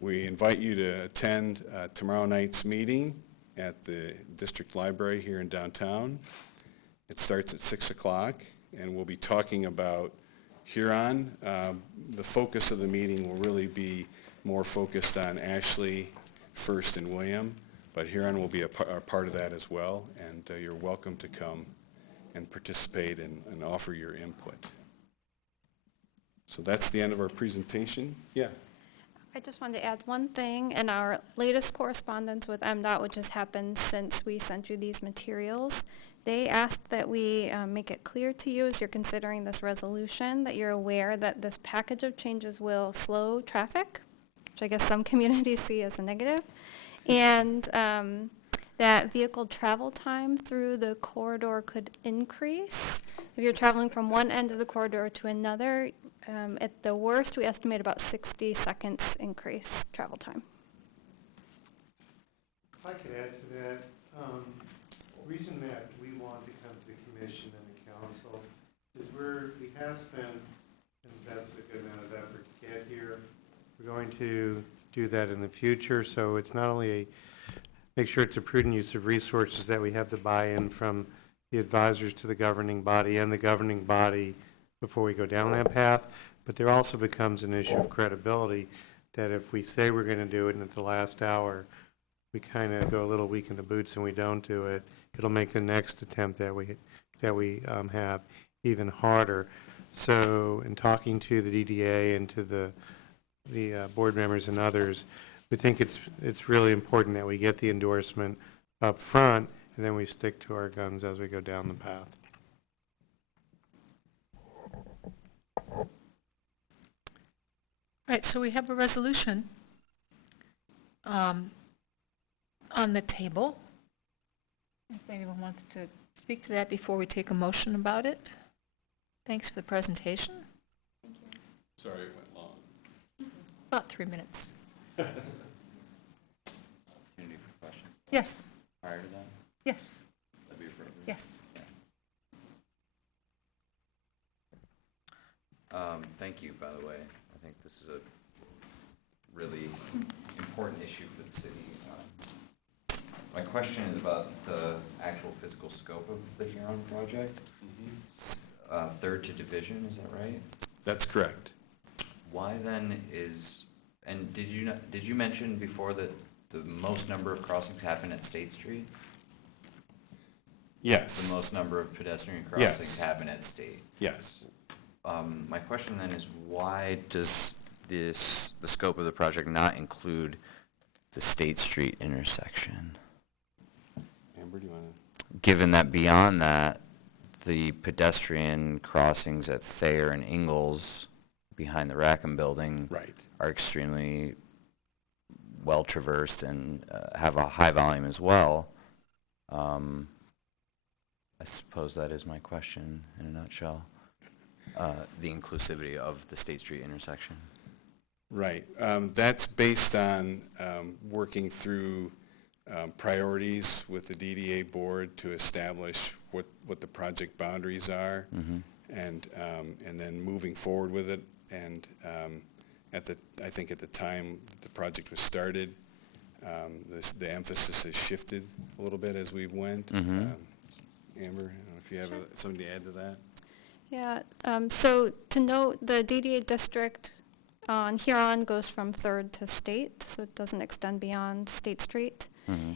We invite you to attend tomorrow night's meeting at the District Library here in downtown. It starts at 6 o'clock, and we'll be talking about Huron. The focus of the meeting will really be more focused on Ashley, First, and William, but Huron will be a part of that as well, and you're welcome to come and participate and offer your input. So that's the end of our presentation. Yeah. I just wanted to add one thing. In our latest correspondence with MDOT, which has happened since we sent you these materials, they asked that we make it clear to you as you're considering this resolution that you're aware that this package of changes will slow traffic, which I guess some communities see as a negative, and that vehicle travel time through the corridor could increase. If you're traveling from one end of the corridor to another, at the worst, we estimate about 60 seconds increase travel time. If I could add to that, the reason that we want to come to the commission and the council is we have spent and invested a good amount of effort to get here. We're going to do that in the future, so it's not only make sure it's a prudent use of resources, that we have the buy-in from the advisors to the governing body and the governing body before we go down that path, but there also becomes an issue of credibility that if we say we're going to do it and at the last hour we kind of go a little weak in the boots and we don't do it, it'll make the next attempt that we have even harder. So in talking to the DDA and to the board members and others, we think it's really important that we get the endorsement up front and then we stick to our guns as we go down the path. Right, so we have a resolution on the table. If anyone wants to speak to that before we take a motion about it. Thanks for the presentation. Thank you. Sorry it went long. About 3 minutes. Opportunity for questions Yes. prior to that? Yes. That'd be appropriate. Yes. Thank you, by the way. I think this is a really important issue for the city. My question is about the actual physical scope of the Huron project. Third to division, is that right? That's correct. Why then and did you mention before that the most number of crossings happen at State Street? Yes. The most number of pedestrian crossings Yes. happen at State? Yes. My question then is, why does the scope of the project not include the State Street intersection? Amber, do you want to? Given that beyond that, the pedestrian crossings at Thayer and Ingalls behind the Rackham building Right. are extremely well traversed and have a high volume as well. I suppose that is my question in a nutshell. The inclusivity of the State Street intersection. Right. That's based on working through priorities with the DDA board to establish what the project boundaries are, and then moving forward with it. And I think at the time the project was started, the emphasis has shifted a little bit as we went. Amber, I don't know if you have something to add to that. Yeah, so to note, the DDA district on Huron goes from 3rd to State, so it doesn't extend beyond State Street.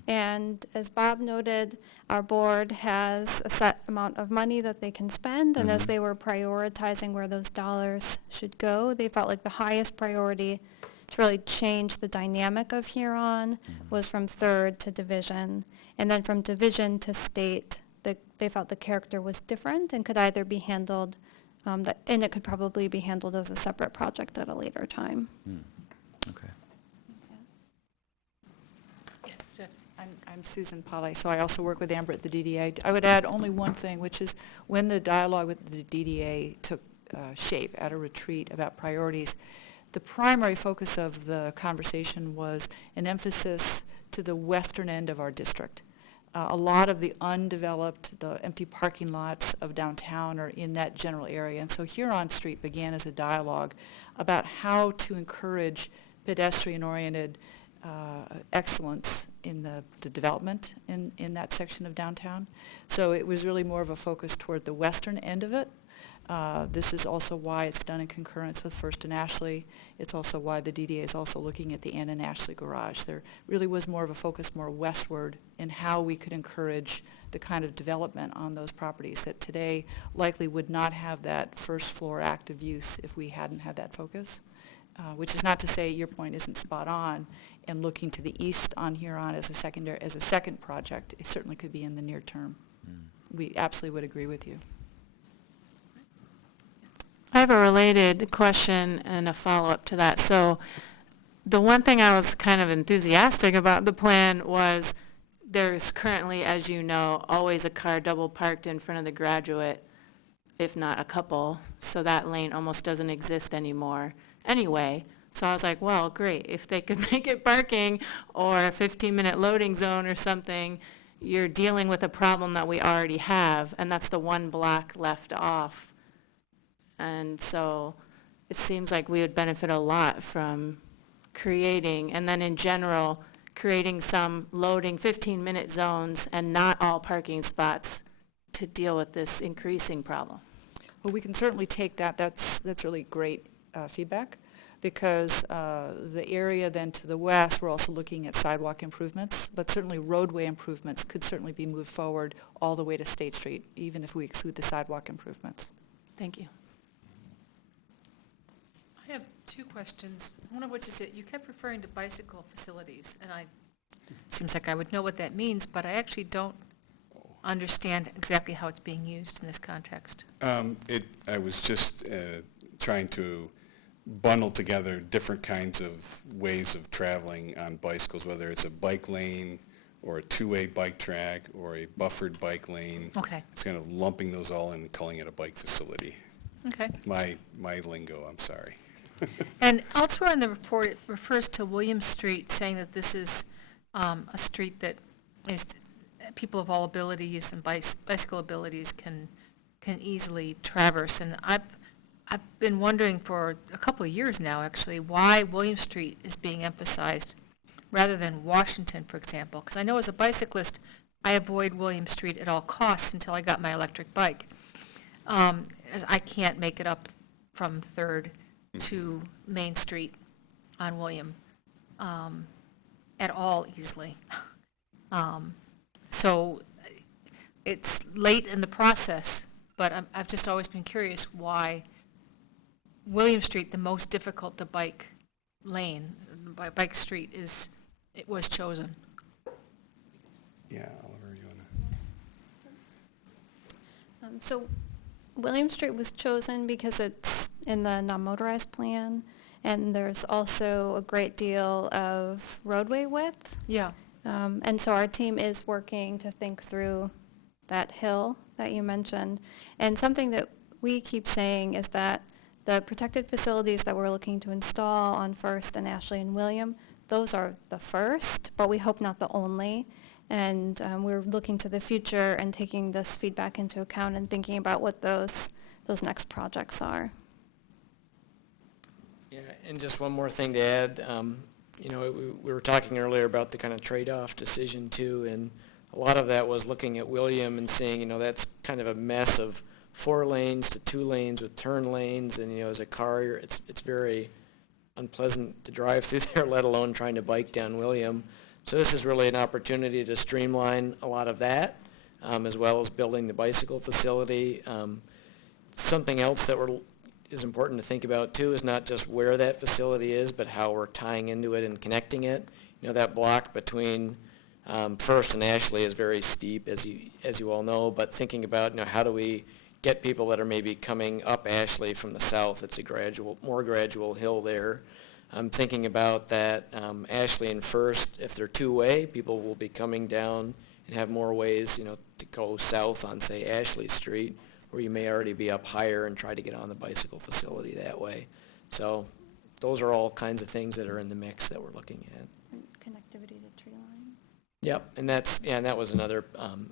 And as Bob noted, our board has a set amount of money that they can spend, and as they were prioritizing where those dollars should go, they felt like the highest priority to really change the dynamic of Huron was from 3rd to Division, and then from Division to State, they felt the character was different and could either be handled, and it could probably be handled as a separate project at a later time. Okay. Yes, I'm Susan Polly, so I also work with Amber at the DDA. I would add only one thing, which is when the dialogue with the DDA took shape at a retreat about priorities, the primary focus of the conversation was an emphasis to the western end of our district. A lot of the undeveloped, the empty parking lots of downtown are in that general area. And so Huron Street began as a dialogue about how to encourage pedestrian-oriented excellence in the development in that section of downtown. So it was really more of a focus toward the western end of it. This is also why it's done in concurrence with First and Ashley. It's also why the DDA is also looking at the Ann and Ashley garage. There really was more of a focus more westward in how we could encourage the kind of development on those properties that today likely would not have that first floor active use if we hadn't had that focus. Which is not to say your point isn't spot on, and looking to the east on Huron as a second project, it certainly could be in the near term. We absolutely would agree with you. I have a related question and a follow-up to that. So the one thing I was kind of enthusiastic about the plan was there's currently, as you know, always a car double parked in front of the Graduate, if not a couple, so that lane almost doesn't exist anymore anyway. So I was like, well, great. If they could make it parking or a 15-minute loading zone or something, you're dealing with a problem that we already have, and that's the one block left off. And so it seems like we would benefit a lot from creating, and then in general, creating some loading 15-minute zones and not all parking spots to deal with this increasing problem. Well, we can certainly take that. That's really great feedback, because the area then to the west, we're also looking at sidewalk improvements, but certainly roadway improvements could certainly be moved forward all the way to State Street, even if we exclude the sidewalk improvements. Thank you. I have two questions, one of which is that you kept referring to bicycle facilities, and seems like I would know what that means, but I actually don't understand exactly how it's being used in this context. I was just trying to bundle together different kinds of ways of traveling on bicycles, whether it's a bike lane or a two-way bike track or a buffered bike lane. Okay. It's kind of lumping those all in and calling it a bike facility. Okay. My lingo, I'm sorry. And elsewhere in the report, it refers to William Street, saying that this is a street that is people of all abilities and bicycle abilities can easily traverse. And I've been wondering for a couple of years now, actually, why William Street is being emphasized rather than Washington, for example? Because I know as a bicyclist, I avoid William Street at all costs until I got my electric bike. As I can't make it up from 3rd to Main Street on William at all easily. So it's late in the process, but I've just always been curious why William Street, the most difficult to bike lane, bike street, it was chosen. Yeah, Oliver, you want to? So William Street was chosen because it's in the non-motorized plan, and there's also a great deal of roadway width. Yeah. And so our team is working to think through that hill that you mentioned. And something that we keep saying is that the protected facilities that we're looking to install on First and Ashley and William, those are the first, but we hope not the only. And we're looking to the future and taking this feedback into account and thinking about what those next projects are. Yeah, and just one more thing to add. You know, we were talking earlier about the kind of trade-off decision too, and a lot of that was looking at William and saying, you know, that's kind of a mess of 4 lanes to 2 lanes with turn lanes, and you know, as a car, it's very unpleasant to drive through there, let alone trying to bike down William. So this is really an opportunity to streamline a lot of that, as well as building the bicycle facility. Something else that is important to think about too is not just where that facility is, but how we're tying into it and connecting it. You know, that block between First and Ashley is very steep, as you all know. But thinking about, you know, how do we get people that are maybe coming up Ashley from the south? It's a more gradual hill there. I'm thinking about that Ashley and First, if they're two-way, people will be coming down and have more ways, you know, to go south on, say, Ashley Street, where you may already be up higher and try to get on the bicycle facility that way. So those are all kinds of things that are in the mix that we're looking at. And connectivity to tree line. Yep, and that was another,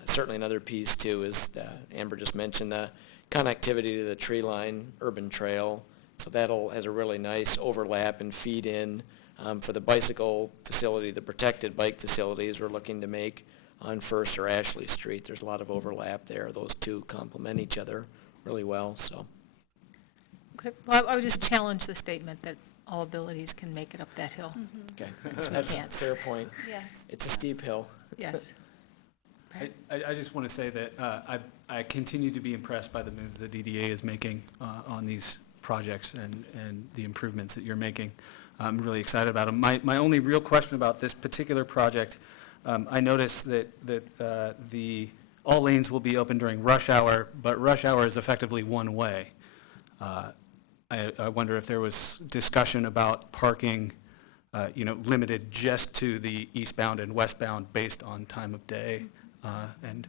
certainly another piece too, is Amber just mentioned the connectivity to the tree line urban trail. So has a really nice overlap and feed in for the bicycle facility, the protected bike facilities we're looking to make on First or Ashley Street. There's a lot of overlap there. Those two complement each other really well. So. Okay. Well, I would just challenge the statement that all abilities can make it up that hill. Okay, that's a can't. fair point. Yes. It's a steep hill. Yes. I just want to say that I continue to be impressed by the moves the DDA is making on these projects and the improvements that you're making. I'm really excited about them. My only real question about this particular project, I noticed that all lanes will be open during rush hour, but rush hour is effectively one way. I wonder if there was discussion about parking, limited just to the eastbound and westbound based on time of day, and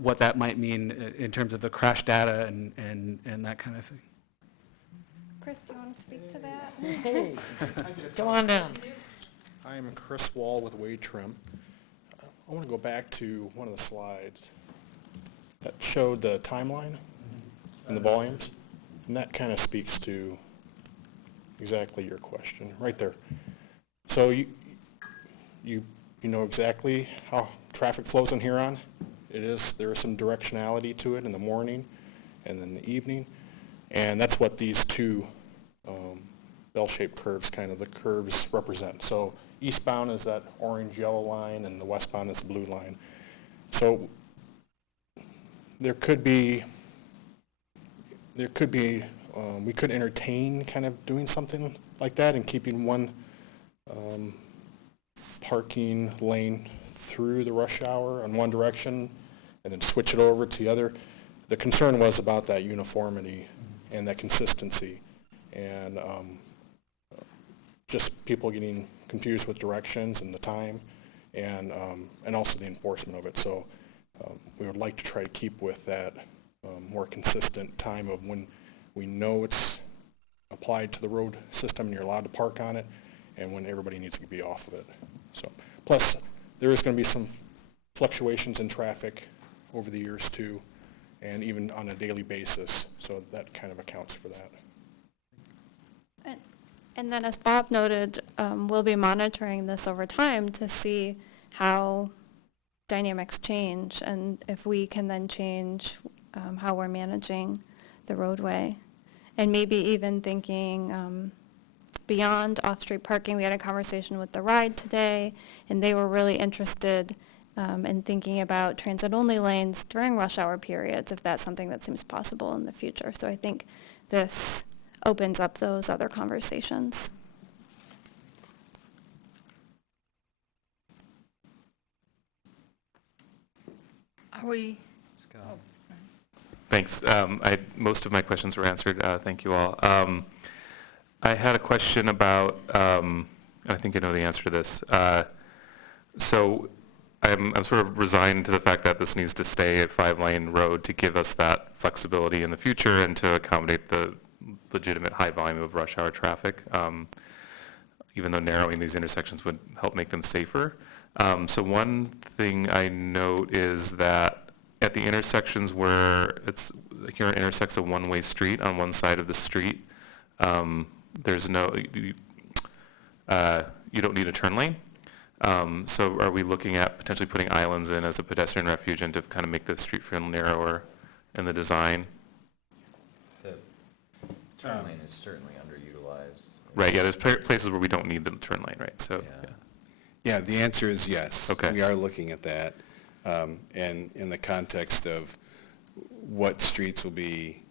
what that might mean in terms of the crash data and that kind of thing. Chris, do you want to speak to that? Hey, come on down. I'm Chris Wall with Wade Trim. I want to go back to one of the slides that showed the timeline and the volumes, and that kind of speaks to exactly your question right there. So you know exactly how traffic flows in Huron. There is some directionality to it in the morning and in the evening, and that's what these two bell-shaped curves, kind of the curves represent. So eastbound is that orange-yellow line, and the westbound is the blue line. So we could entertain kind of doing something like that and keeping one parking lane through the rush hour in one direction and then switch it over to the other. The concern was about that uniformity and that consistency, and just people getting confused with directions and the time, and also the enforcement of it. So we would like to try to keep with that more consistent time of when we know it's applied to the road system and you're allowed to park on it, and when everybody needs to be off of it. So, plus, there is going to be some fluctuations in traffic over the years too, and even on a daily basis, so that kind of accounts for that. And then as Bob noted, we'll be monitoring this over time to see how dynamics change and if we can then change how we're managing the roadway. And maybe even thinking beyond off-street parking. We had a conversation with the RIDE today, and they were really interested in thinking about transit-only lanes during rush hour periods, if that's something that seems possible in the future. So I think this opens up those other conversations. Are we? Thanks. Most of my questions were answered. Thank you all. I had a question about, I think I know the answer to this. So I'm sort of resigned to the fact that this needs to stay a 5-lane road to give us that flexibility in the future and to accommodate the legitimate high volume of rush hour traffic, even though narrowing these intersections would help make them safer. So one thing I note is that at the intersections where here it intersects a one-way street on one side of the street, there's no, you don't need a turn lane. So are we looking at potentially putting islands in as a pedestrian refuge and to kind of make the street feel narrower in the design? The turn lane is certainly underutilized. Right, yeah, there's places where we don't need the turn lane, right? So, Yeah, the answer is yes. Okay. We are looking at that. And in the context of what streets will be,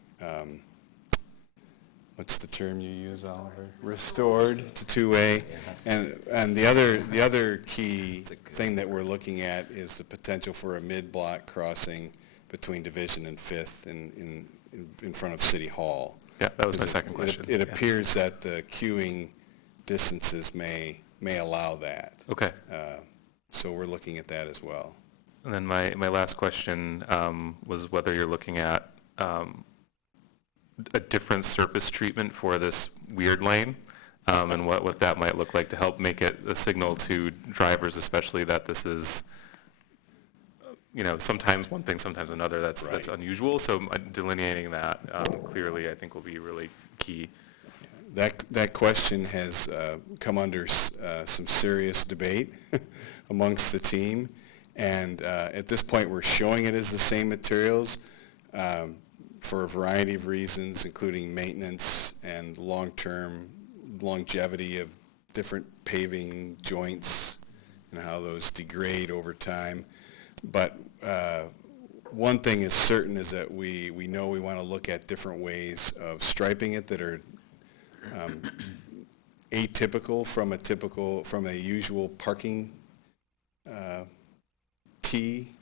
what's the term you use, Oliver? Restored to two-way. And the other key thing that we're looking at is the potential for a mid-block crossing between Division and Fifth in front of City Hall. Yeah, that was my second question. It appears that the queuing distances may allow that. Okay. So we're looking at that as well. And then my last question was whether you're looking at a different surface treatment for this weird lane, and what that might look like to help make it a signal to drivers, especially that this is, sometimes one thing, sometimes another. That's unusual. So delineating that clearly, I think, will be really key. That question has come under some serious debate amongst the team, and at this point we're showing it as the same materials for a variety of reasons, including maintenance and long-term longevity of different paving joints and how those degrade over time. But one thing is certain is that we know we want to look at different ways of striping it that are atypical from a usual parking T,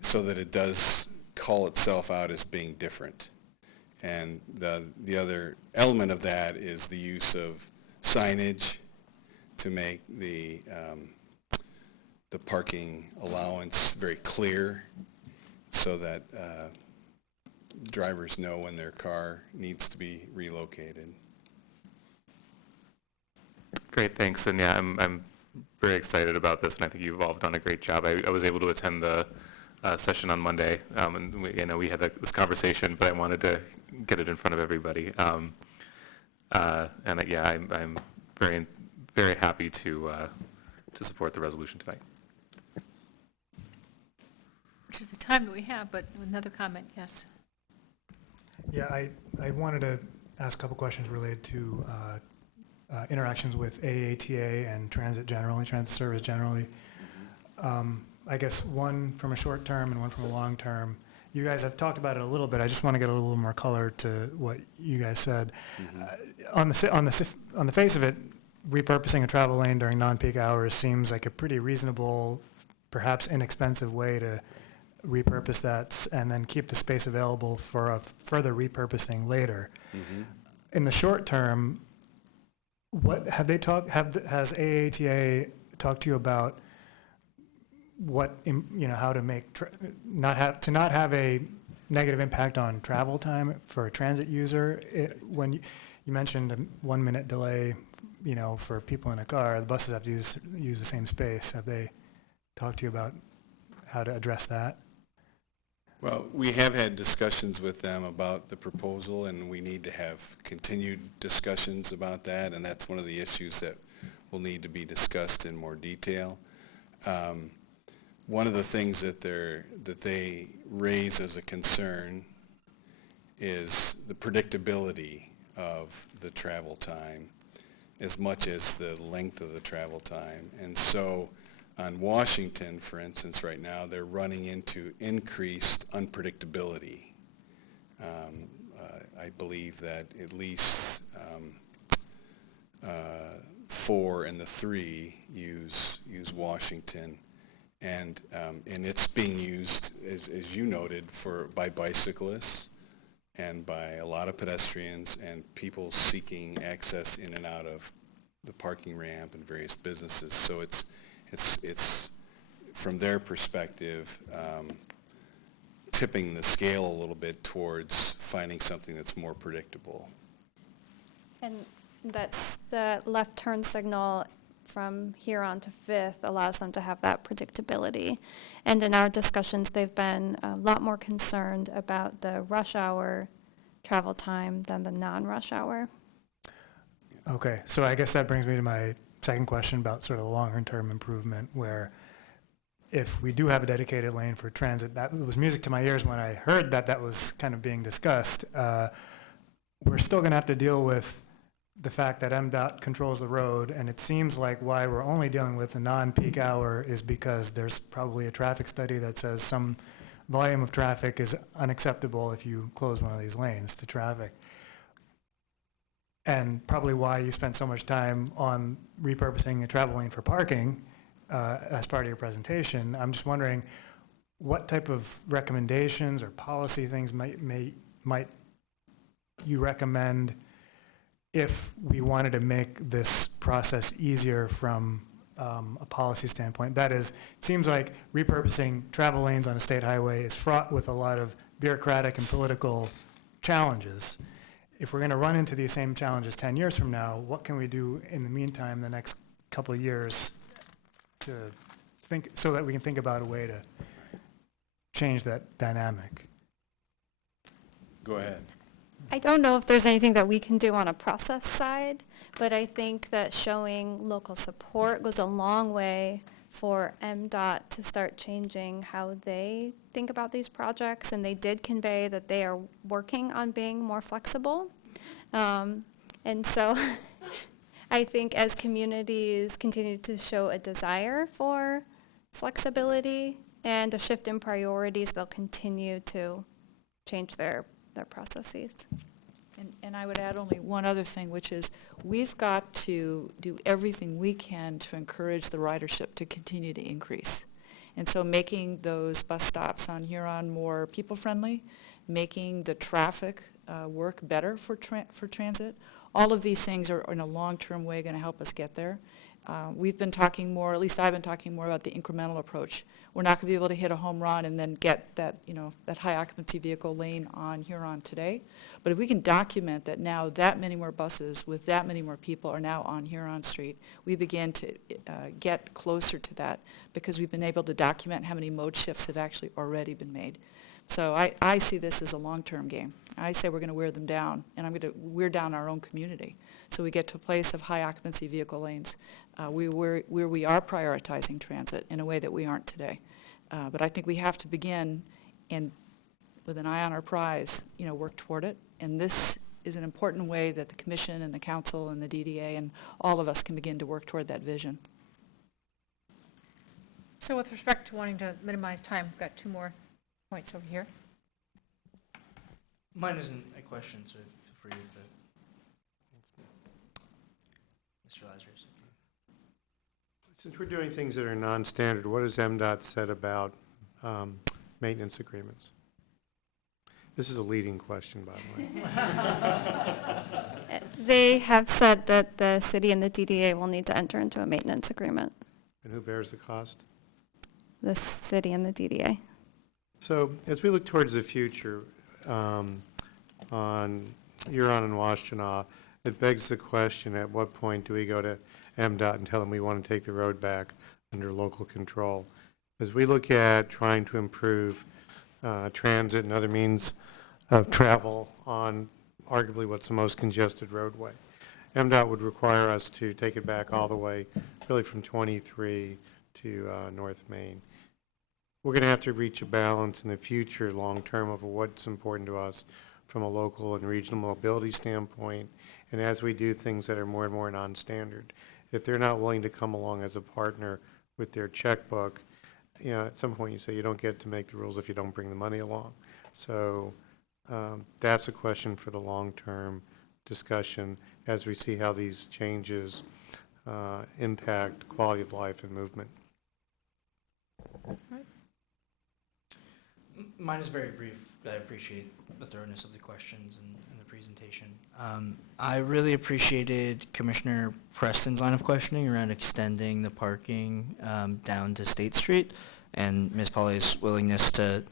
so that it does call itself out as being different. And the other element of that is the use of signage to make the parking allowance very clear, so that drivers know when their car needs to be relocated. Great, thanks. And yeah, I'm very excited about this, and I think you've all done a great job. I was able to attend the session on Monday, and we had this conversation, but I wanted to get it in front of everybody. I'm very, very happy to support the resolution tonight. Which is the time that we have, but another comment, yes. Yeah, I wanted to ask a couple questions related to interactions with AATA and transit service generally. I guess one from a short term and one from a long term. You guys have talked about it a little bit. I just want to get a little more color to what you guys said. On the face of it, repurposing a travel lane during non-peak hours seems like a pretty reasonable, perhaps inexpensive way to repurpose that and then keep the space available for a further repurposing later. In the short term, what have they has AATA talked to you about what, how to make, not have a negative impact on travel time for a transit user? When you mentioned a 1 minute delay, for people in a car, the buses have to use the same space. Have they talked to you about how to address that? Well, we have had discussions with them about the proposal, and we need to have continued discussions about that, and that's one of the issues that will need to be discussed in more detail. One of the things that they raise as a concern is the predictability of the travel time as much as the length of the travel time. And so on Washington, for instance, right now, they're running into increased unpredictability. I believe that at least 4 and the 3 use Washington, and it's being used, as you noted, by bicyclists and by a lot of pedestrians and people seeking access in and out of the parking ramp and various businesses. So it's from their perspective, tipping the scale a little bit towards finding something that's more predictable. And that's the left turn signal from here on to Fifth allows them to have that predictability. And in our discussions, they've been a lot more concerned about the rush hour travel time than the non-rush hour. Okay, so I guess that brings me to my second question about sort of the longer-term improvement, where if we do have a dedicated lane for transit, that was music to my ears when I heard that was kind of being discussed. We're still going to have to deal with the fact that MDOT controls the road, and it seems like why we're only dealing with the non-peak hour is because there's probably a traffic study that says some volume of traffic is unacceptable if you close one of these lanes to traffic. And probably why you spent so much time on repurposing a travel lane for parking as part of your presentation. I'm just wondering what type of recommendations or policy things might you recommend if we wanted to make this process easier from a policy standpoint. That is, it seems like repurposing travel lanes on a state highway is fraught with a lot of bureaucratic and political challenges. If we're going to run into these same challenges 10 years from now, what can we do in the meantime, the next couple of years, to think, so that we can think about a way to change that dynamic? Go ahead. I don't know if there's anything that we can do on a process side, but I think that showing local support goes a long way for MDOT to start changing how they think about these projects, and they did convey that they are working on being more flexible. And so I think as communities continue to show a desire for flexibility and a shift in priorities, they'll continue to change their processes. And I would add only one other thing, which is we've got to do everything we can to encourage the ridership to continue to increase. And so making those bus stops on Huron more people-friendly, making the traffic work better for transit, all of these things are in a long-term way going to help us get there. We've been talking more, at least I've been talking more about the incremental approach. We're not going to be able to hit a home run and then get that, that high occupancy vehicle lane on Huron today. But if we can document that now that many more buses with that many more people are now on Huron Street, we begin to get closer to that because we've been able to document how many mode shifts have actually already been made. So I see this as a long-term game. I say we're going to wear them down, and I'm going to wear down our own community. So we get to a place of high occupancy vehicle lanes where we are prioritizing transit in a way that we aren't today. But I think we have to begin, and with an eye on our prize, work toward it. And this is an important way that the Commission and the Council and the DDA and all of us can begin to work toward that vision. So with respect to wanting to minimize time, we've got 2 more points over here. Mine isn't a question, so feel free to, Mr. Lazarus. Since we're doing things that are non-standard, what has MDOT said about maintenance agreements? This is a leading question, by the way. They have said that the city and the DDA will need to enter into a maintenance agreement. And who bears the cost? The city and the DDA. So as we look towards the future on Huron and Washtenaw, it begs the question, at what point do we go to MDOT and tell them we want to take the road back under local control? As we look at trying to improve transit and other means of travel on arguably what's the most congested roadway, MDOT would require us to take it back all the way, really from 23 to North Main. We're going to have to reach a balance in the future, long-term, of what's important to us from a local and regional mobility standpoint, and as we do things that are more and more non-standard. If they're not willing to come along as a partner with their checkbook, you know, at some point you say you don't get to make the rules if you don't bring the money along. So that's a question for the long-term discussion as we see how these changes impact quality of life and movement. Mine is very brief. I appreciate the thoroughness of the questions and the presentation. I really appreciated Commissioner Preston's line of questioning around extending the parking down to State Street, and Ms. Polly's willingness to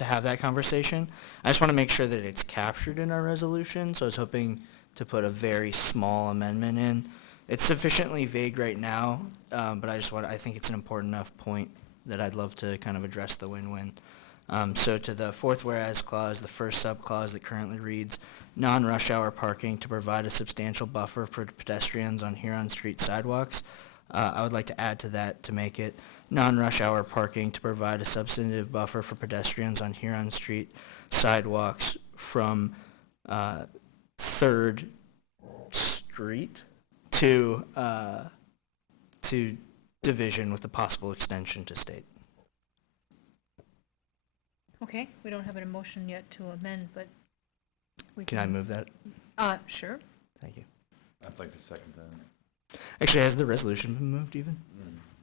have that conversation. I just want to make sure that it's captured in our resolution, so I was hoping to put a very small amendment in. It's sufficiently vague right now, but I think it's an important enough point that I'd love to kind of address the win-win. So to the fourth whereas clause, the first subclause that currently reads, non-rush hour parking to provide a substantial buffer for pedestrians on Huron Street sidewalks. I would like to add to that to make it non-rush hour parking to provide a substantive buffer for pedestrians on Huron Street sidewalks from 3rd Street to Division with a possible extension to State. Okay, we don't have an motion yet to amend, but we Can I move that? Sure. Thank you. I'd like to second that. Actually, has the resolution been moved even?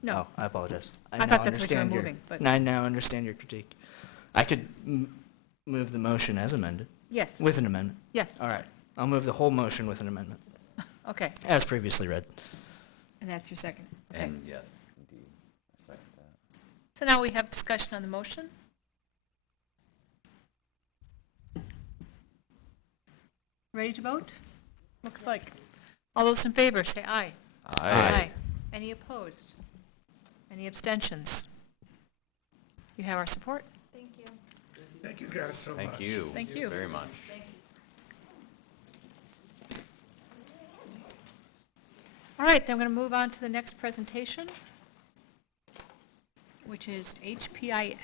No. Oh, I apologize. I now thought that's what you were understand your- moving, but- I now understand your critique. I could move the motion as amended. Yes. With an amendment. Yes. All right. I'll move the whole motion with an amendment, Okay, as previously read. and that's your second. Okay. And yes, indeed, I second that. So now we have discussion on the motion. Ready to vote? Looks like. All those in favor, say aye. Aye. Any opposed? Any abstentions? You have our support? Thank you. Thank you guys so much. Thank you. Thank you. Very much. All right, then I'm going to move on to the next presentation, which is HSIP.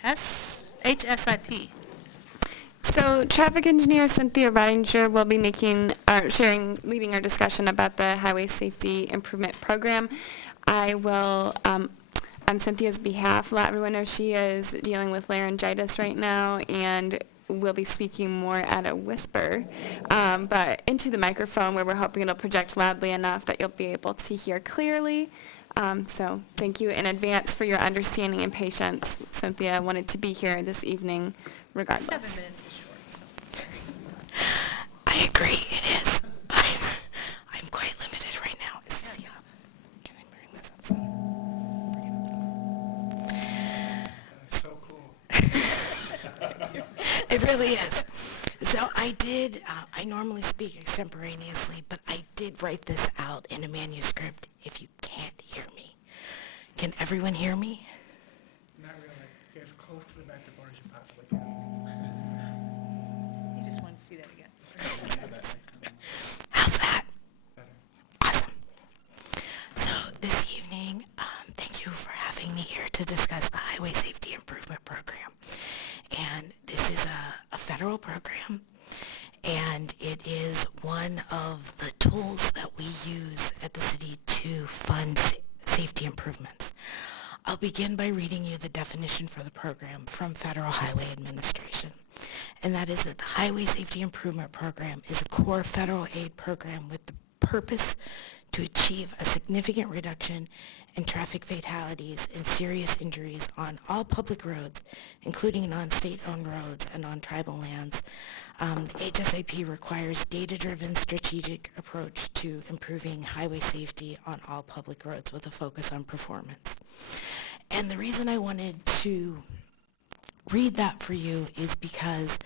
So traffic engineer Cynthia Redinger will be leading our discussion about the Highway Safety Improvement Program. I will, on Cynthia's behalf, let everyone know she is dealing with laryngitis right now and will be speaking more at a whisper, but into the microphone where we're hoping it'll project loudly enough that you'll be able to hear clearly. So thank you in advance for your understanding and patience. Cynthia wanted to be here this evening regardless. 7 minutes is short, so. I agree, it is. I'm quite limited right now. Can I bring this up some? So cool. It really is. So I did, I normally speak extemporaneously, but I did write this out in a manuscript if you can't hear me. Can everyone hear me? Not really. Get as close to the microphone as you possibly can. You just wanted to see that again. How's that? Awesome. So this evening, thank you for having me here to discuss the Highway Safety Improvement Program. And this is a federal program, and it is one of the tools that we use at the city to fund safety improvements. I'll begin by reading you the definition for the program from Federal Highway Administration. And that is that the Highway Safety Improvement Program is a core federal aid program with the purpose to achieve a significant reduction in traffic fatalities and serious injuries on all public roads, including on state-owned roads and on tribal lands. The HSIP requires data-driven strategic approach to improving highway safety on all public roads with a focus on performance. And the reason I wanted to read that for you is because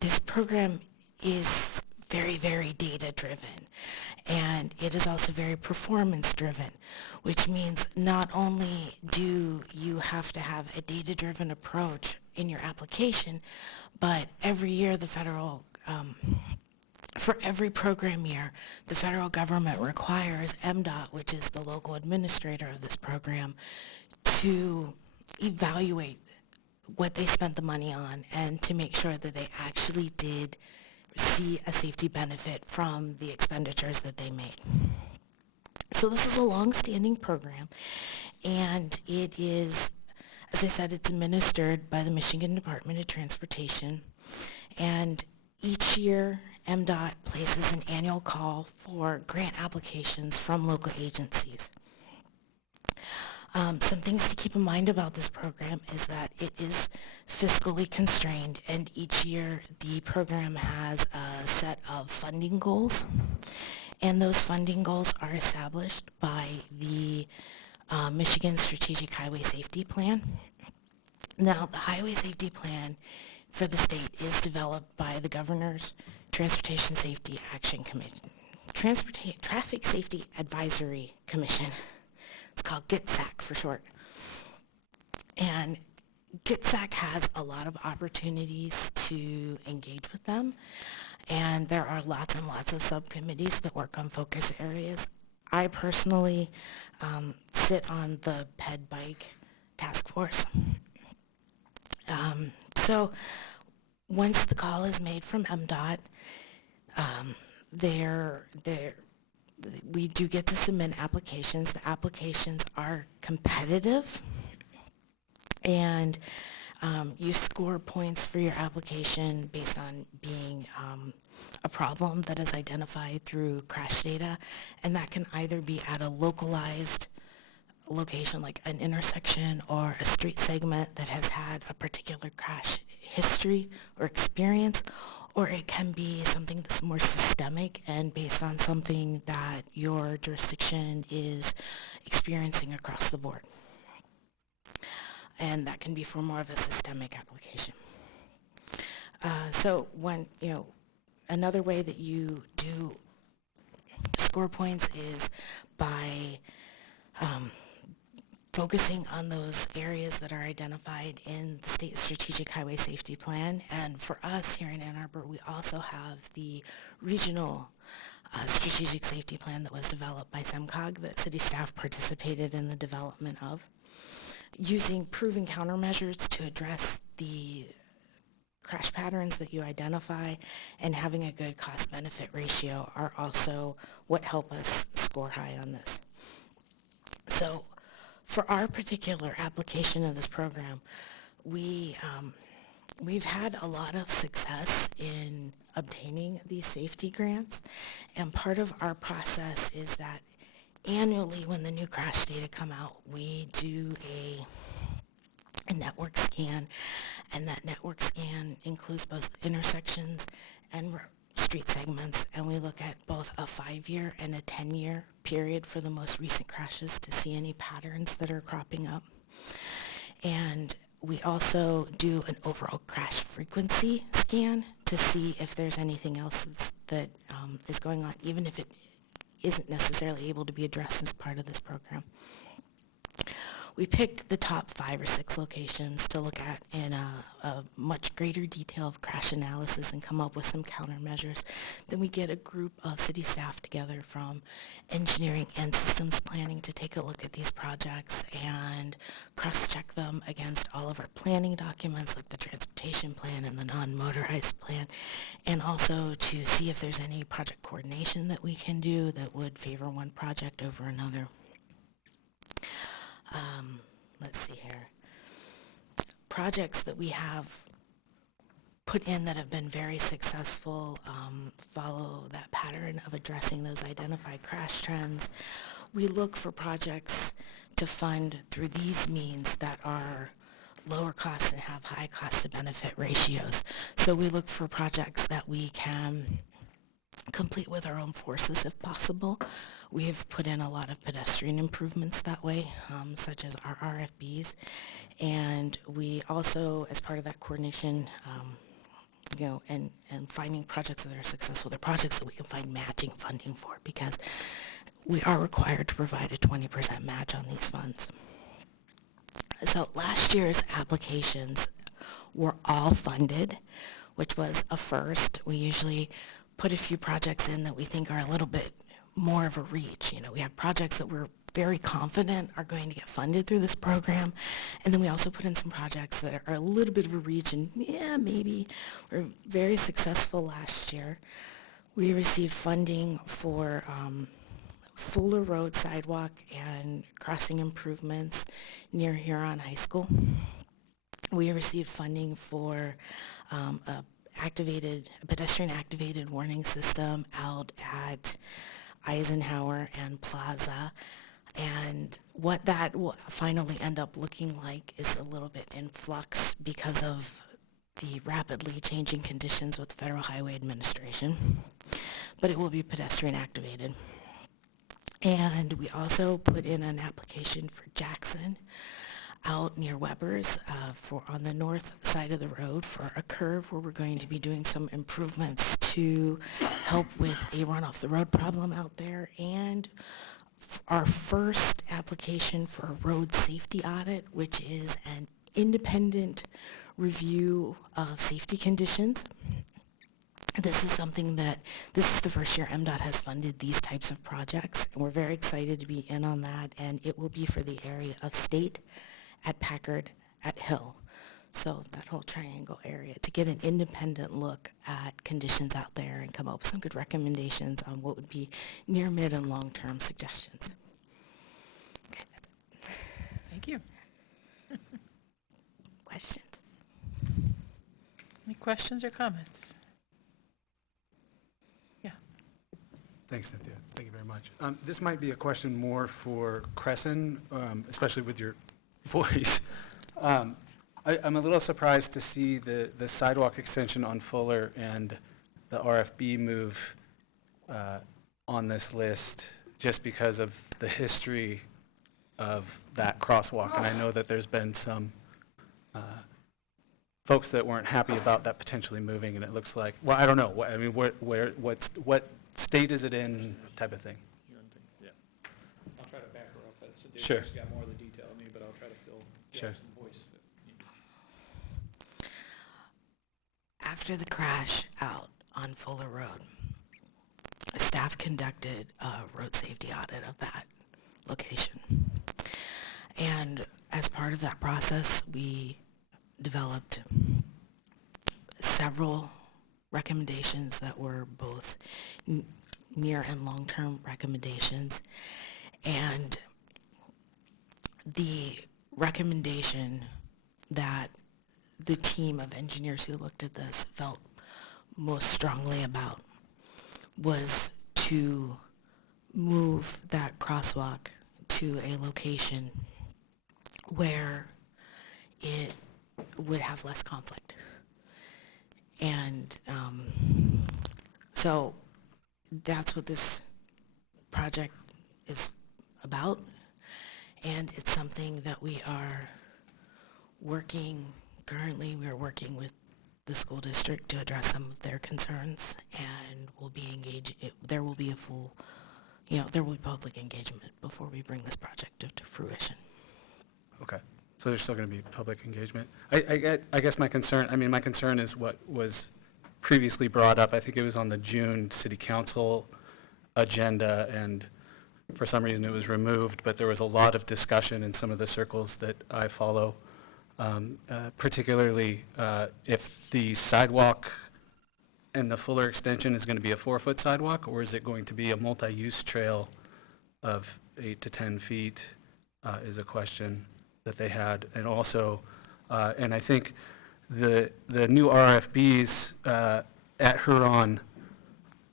this program is very, very data-driven, and it is also very performance-driven, which means not only do you have to have a data-driven approach in your application, but every year the federal for every program year, the federal government requires MDOT, which is the local administrator of this program, to evaluate what they spent the money on and to make sure that they actually did see a safety benefit from the expenditures that they made. So this is a long-standing program, and it is, as I said, it's administered by the Michigan Department of Transportation, and each year MDOT places an annual call for grant applications from local agencies. Some things to keep in mind about this program is that it is fiscally constrained, and each year the program has a set of funding goals, and those funding goals are established by the Michigan Strategic Highway Safety Plan. Now, the Highway Safety Plan for the state is developed by the Governor's Transportation Safety Action Commission, Traffic Safety Advisory Commission. It's called GITSAC for short. And GITSAC has a lot of opportunities to engage with them, and there are lots and lots of subcommittees that work on focus areas. I personally sit on the PED Bike Task Force. So once the call is made from MDOT, we do get to submit applications. The applications are competitive, and you score points for your application based on being a problem that is identified through crash data, and that can either be at a localized location like an intersection or a street segment that has had a particular crash history or experience, or it can be something that's more systemic and based on something that your jurisdiction is experiencing across the board. And that can be for more of a systemic application. So another way that you do score points is by focusing on those areas that are identified in the State Strategic Highway Safety Plan. And for us here in Ann Arbor, we also have the regional strategic safety plan that was developed by SEMCOG that city staff participated in the development of. Using proven countermeasures to address the crash patterns that you identify and having a good cost-benefit ratio are also what help us score high on this. So for our particular application of this program, we've had a lot of success in obtaining these safety grants, and part of our process is that annually when the new crash data come out, we do a network scan, and that network scan includes both intersections and street segments, and we look at both a 5-year and a 10-year period for the most recent crashes to see any patterns that are cropping up. And we also do an overall crash frequency scan to see if there's anything else that is going on, even if it isn't necessarily able to be addressed as part of this program. We pick the top 5 or 6 locations to look at in a much greater detail of crash analysis and come up with some countermeasures. Then we get a group of city staff together from engineering and systems planning to take a look at these projects and cross-check them against all of our planning documents like the transportation plan and the non-motorized plan, and also to see if there's any project coordination that we can do that would favor one project over another. Let's see here. Projects that we have put in that have been very successful follow that pattern of addressing those identified crash trends. We look for projects to fund through these means that are lower cost and have high cost to benefit ratios. So we look for projects that we can complete with our own forces if possible. We have put in a lot of pedestrian improvements that way, such as our RFBs. And we also, as part of that coordination, and finding projects that are successful, they're projects that we can find matching funding for, because we are required to provide a 20% match on these funds. So last year's applications were all funded, which was a first. We usually put a few projects in that we think are a little bit more of a reach. You know, we have projects that we're very confident are going to get funded through this program, and then we also put in some projects that are a little bit of a reach, and yeah, maybe we're very successful last year. We received funding for Fuller Road sidewalk and crossing improvements near Huron High School. We received funding for a pedestrian activated warning system out at Eisenhower and Plaza. And what that will finally end up looking like is a little bit in flux because of the rapidly changing conditions with the Federal Highway Administration. But it will be pedestrian activated. And we also put in an application for Jackson out near Weber's on the north side of the road for a curve where we're going to be doing some improvements to help with a run-off-the-road problem out there, and our first application for a road safety audit, which is an independent review of safety conditions. This is something that, this is the first year MDOT has funded these types of projects, and we're very excited to be in on that, and it will be for the area of State, at Packard, at Hill. So that whole triangle area, to get an independent look at conditions out there and come up with some good recommendations on what would be near, mid, and long-term suggestions. Okay, that's it. Thank you. Questions? Any questions or comments? Yeah. Thanks, Cynthia. Thank you very much. This might be a question more for Crescent, especially with your voice. I'm a little surprised to see the sidewalk extension on Fuller and the RFB move on this list, just because of the history of that crosswalk. And I know that there's been some folks that weren't happy about that potentially moving, and it looks like, well, I don't know. I mean, what state is it in, type of thing? Yeah. I'll try to back her up. Sure. Dave's got more of the detail than me, but I'll try to fill gaps in voice. After the crash out on Fuller Road, staff conducted a road safety audit of that location. And as part of that process, we developed several recommendations that were both near and long-term recommendations. And the recommendation that the team of engineers who looked at this felt most strongly about was to move that crosswalk to a location where it would have less conflict. And so that's what this project is about, and it's something that we are currently we are working with the school district to address some of their concerns, and we'll be engaged. There will be a full, there will be public engagement before we bring this project to fruition. Okay. So there's still going to be public engagement. I guess my concern is what was previously brought up. I think it was on the June City Council agenda, and for some reason it was removed, but there was a lot of discussion in some of the circles that I follow, particularly if the sidewalk and the Fuller extension is going to be a 4-foot sidewalk, or is it going to be a multi-use trail of 8 to 10 feet is a question that they had. And also, and I think the new RFBs at Huron,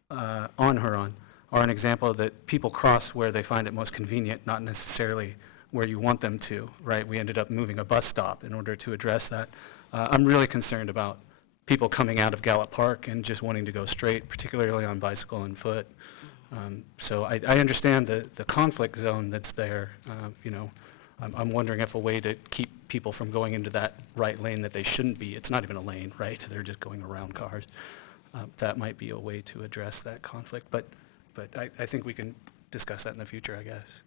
on Huron, are an example that people cross where they find it most convenient, not necessarily where you want them to, right? We ended up moving a bus stop in order to address that. I'm really concerned about people coming out of Gallup Park and just wanting to go straight, particularly on bicycle and foot. So I understand the conflict zone that's there. I'm wondering if a way to keep people from going into that right lane that they shouldn't be, it's not even a lane, right? They're just going around cars. That might be a way to address that conflict. But I think we can discuss that in the future, I guess.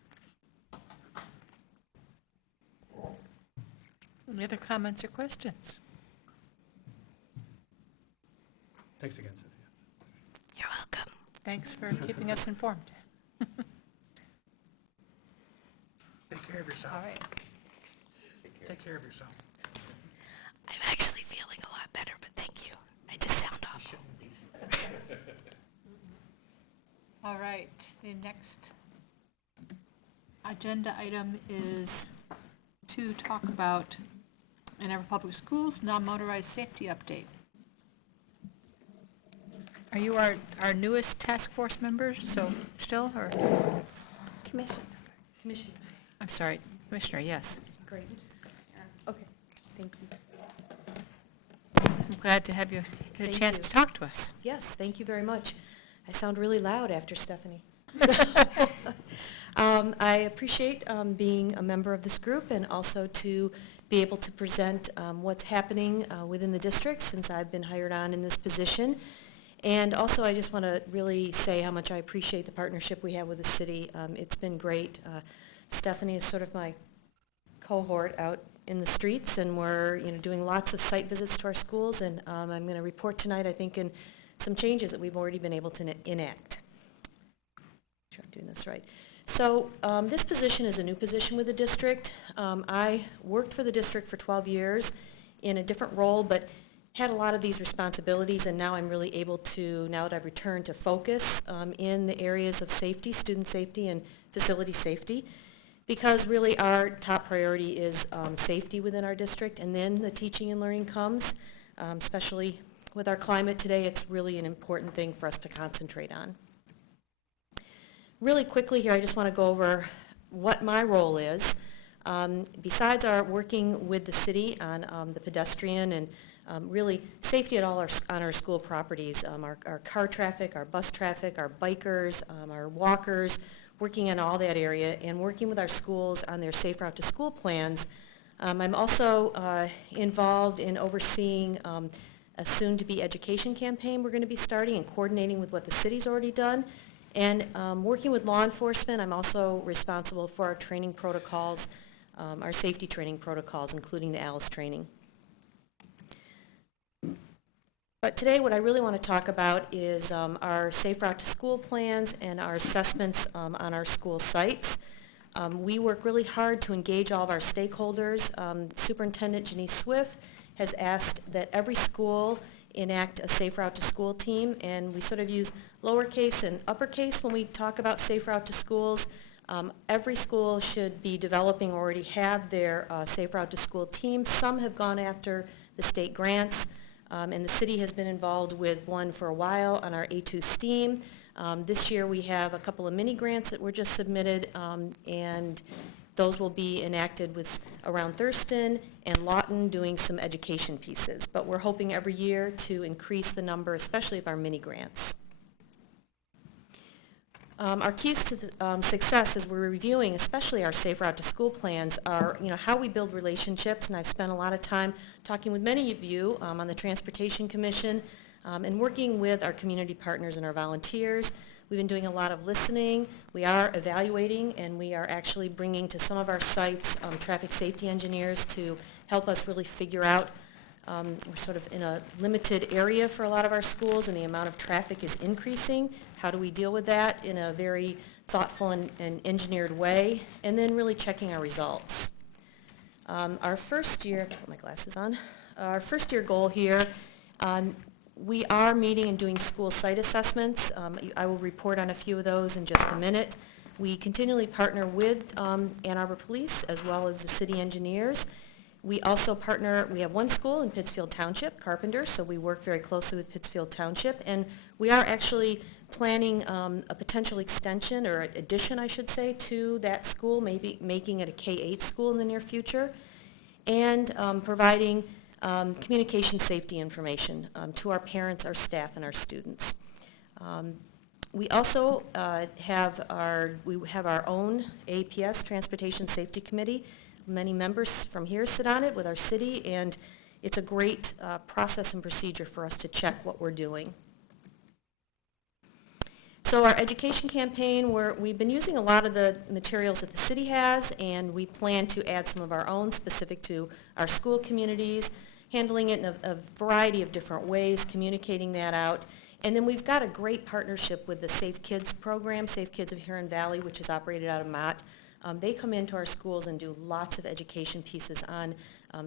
Any other comments or questions? Thanks again, Cynthia. You're Thanks for keeping us informed. Take care of yourself. All right. Take care of yourself. I'm actually feeling a lot better, but thank you. I just sound awful. All right, the next agenda item is to talk about Ann Arbor Public Schools non-motorized safety update. Are you our newest task force member, so still, or? Commission. Commissioner. I'm sorry, Commissioner, yes. Great. Okay, thank you. So I'm glad to have you get a Thank chance you. to talk to us. Yes, thank you very much. I sound really loud after Stephanie. I appreciate being a member of this group and also to be able to present what's happening within the district since I've been hired on in this position. And also, I just want to really say how much I appreciate the partnership we have with the city. It's been great. Stephanie is sort of my cohort out in the streets, and we're doing lots of site visits to our schools. And I'm going to report tonight, I think, in some changes that we've already been able to enact. Make sure I'm doing this right. So this position is a new position with the district. I worked for the district for 12 years in a different role, but had a lot of these responsibilities, and now I'm really able to, now that I've returned, to focus in the areas of safety, student safety and facility safety, because really our top priority is safety within our district, and then the teaching and learning comes, especially with our climate today. It's really an important thing for us to concentrate on. Really quickly here, I just want to go over what my role is. Besides our working with the city on the pedestrian and really safety at all on our school properties, our car traffic, our bus traffic, our bikers, our walkers, working in all that area and working with our schools on their Safe Route to School plans. I'm also involved in overseeing a soon-to-be education campaign we're going to be starting and coordinating with what the city's already done. And working with law enforcement, I'm also responsible for our training protocols, our safety training protocols, including the ALICE training. But today what I really want to talk about is our Safe Route to School plans and our assessments on our school sites. We work really hard to engage all of our stakeholders. Superintendent Janice Swift has asked that every school enact a Safe Route to School team, and we sort of use lowercase and uppercase when we talk about Safe Route to Schools. Every school should be developing or already have their Safe Route to School team. Some have gone after the state grants. And the city has been involved with one for a while on our A2 STEAM. This year we have a couple of mini grants that were just submitted, and those will be enacted with around Thurston and Lawton doing some education pieces. But we're hoping every year to increase the number, especially of our mini grants. Our keys to success as we're reviewing, especially our Safe Route to School plans, are how we build relationships, and I've spent a lot of time talking with many of you on the Transportation Commission and working with our community partners and our volunteers. We've been doing a lot of listening. We are evaluating, and we are actually bringing to some of our sites traffic safety engineers to help us really figure out. We're sort of in a limited area for a lot of our schools, and the amount of traffic is increasing. How do we deal with that in a very thoughtful and engineered way? And then really checking our results. Our first year, I've got my glasses on, our first year goal here, we are meeting and doing school site assessments. I will report on a few of those in just a minute. We continually partner with Ann Arbor Police as well as the city engineers. We also partner, we have one school in Pittsfield Township, Carpenter, so we work very closely with Pittsfield Township, and we are actually planning a potential extension, or addition, I should say, to that school, maybe making it a K-8 school in the near future, and providing communication safety information to our parents, our staff, and our students. We also have our own APS, Transportation Safety Committee. Many members from here sit on it with our city, and it's a great process and procedure for us to check what we're doing. So our education campaign, we've been using a lot of the materials that the city has, and we plan to add some of our own specific to our school communities, handling it in a variety of different ways, communicating that out. And then we've got a great partnership with the Safe Kids program, Safe Kids of Huron Valley, which is operated out of Mott. They come into our schools and do lots of education pieces on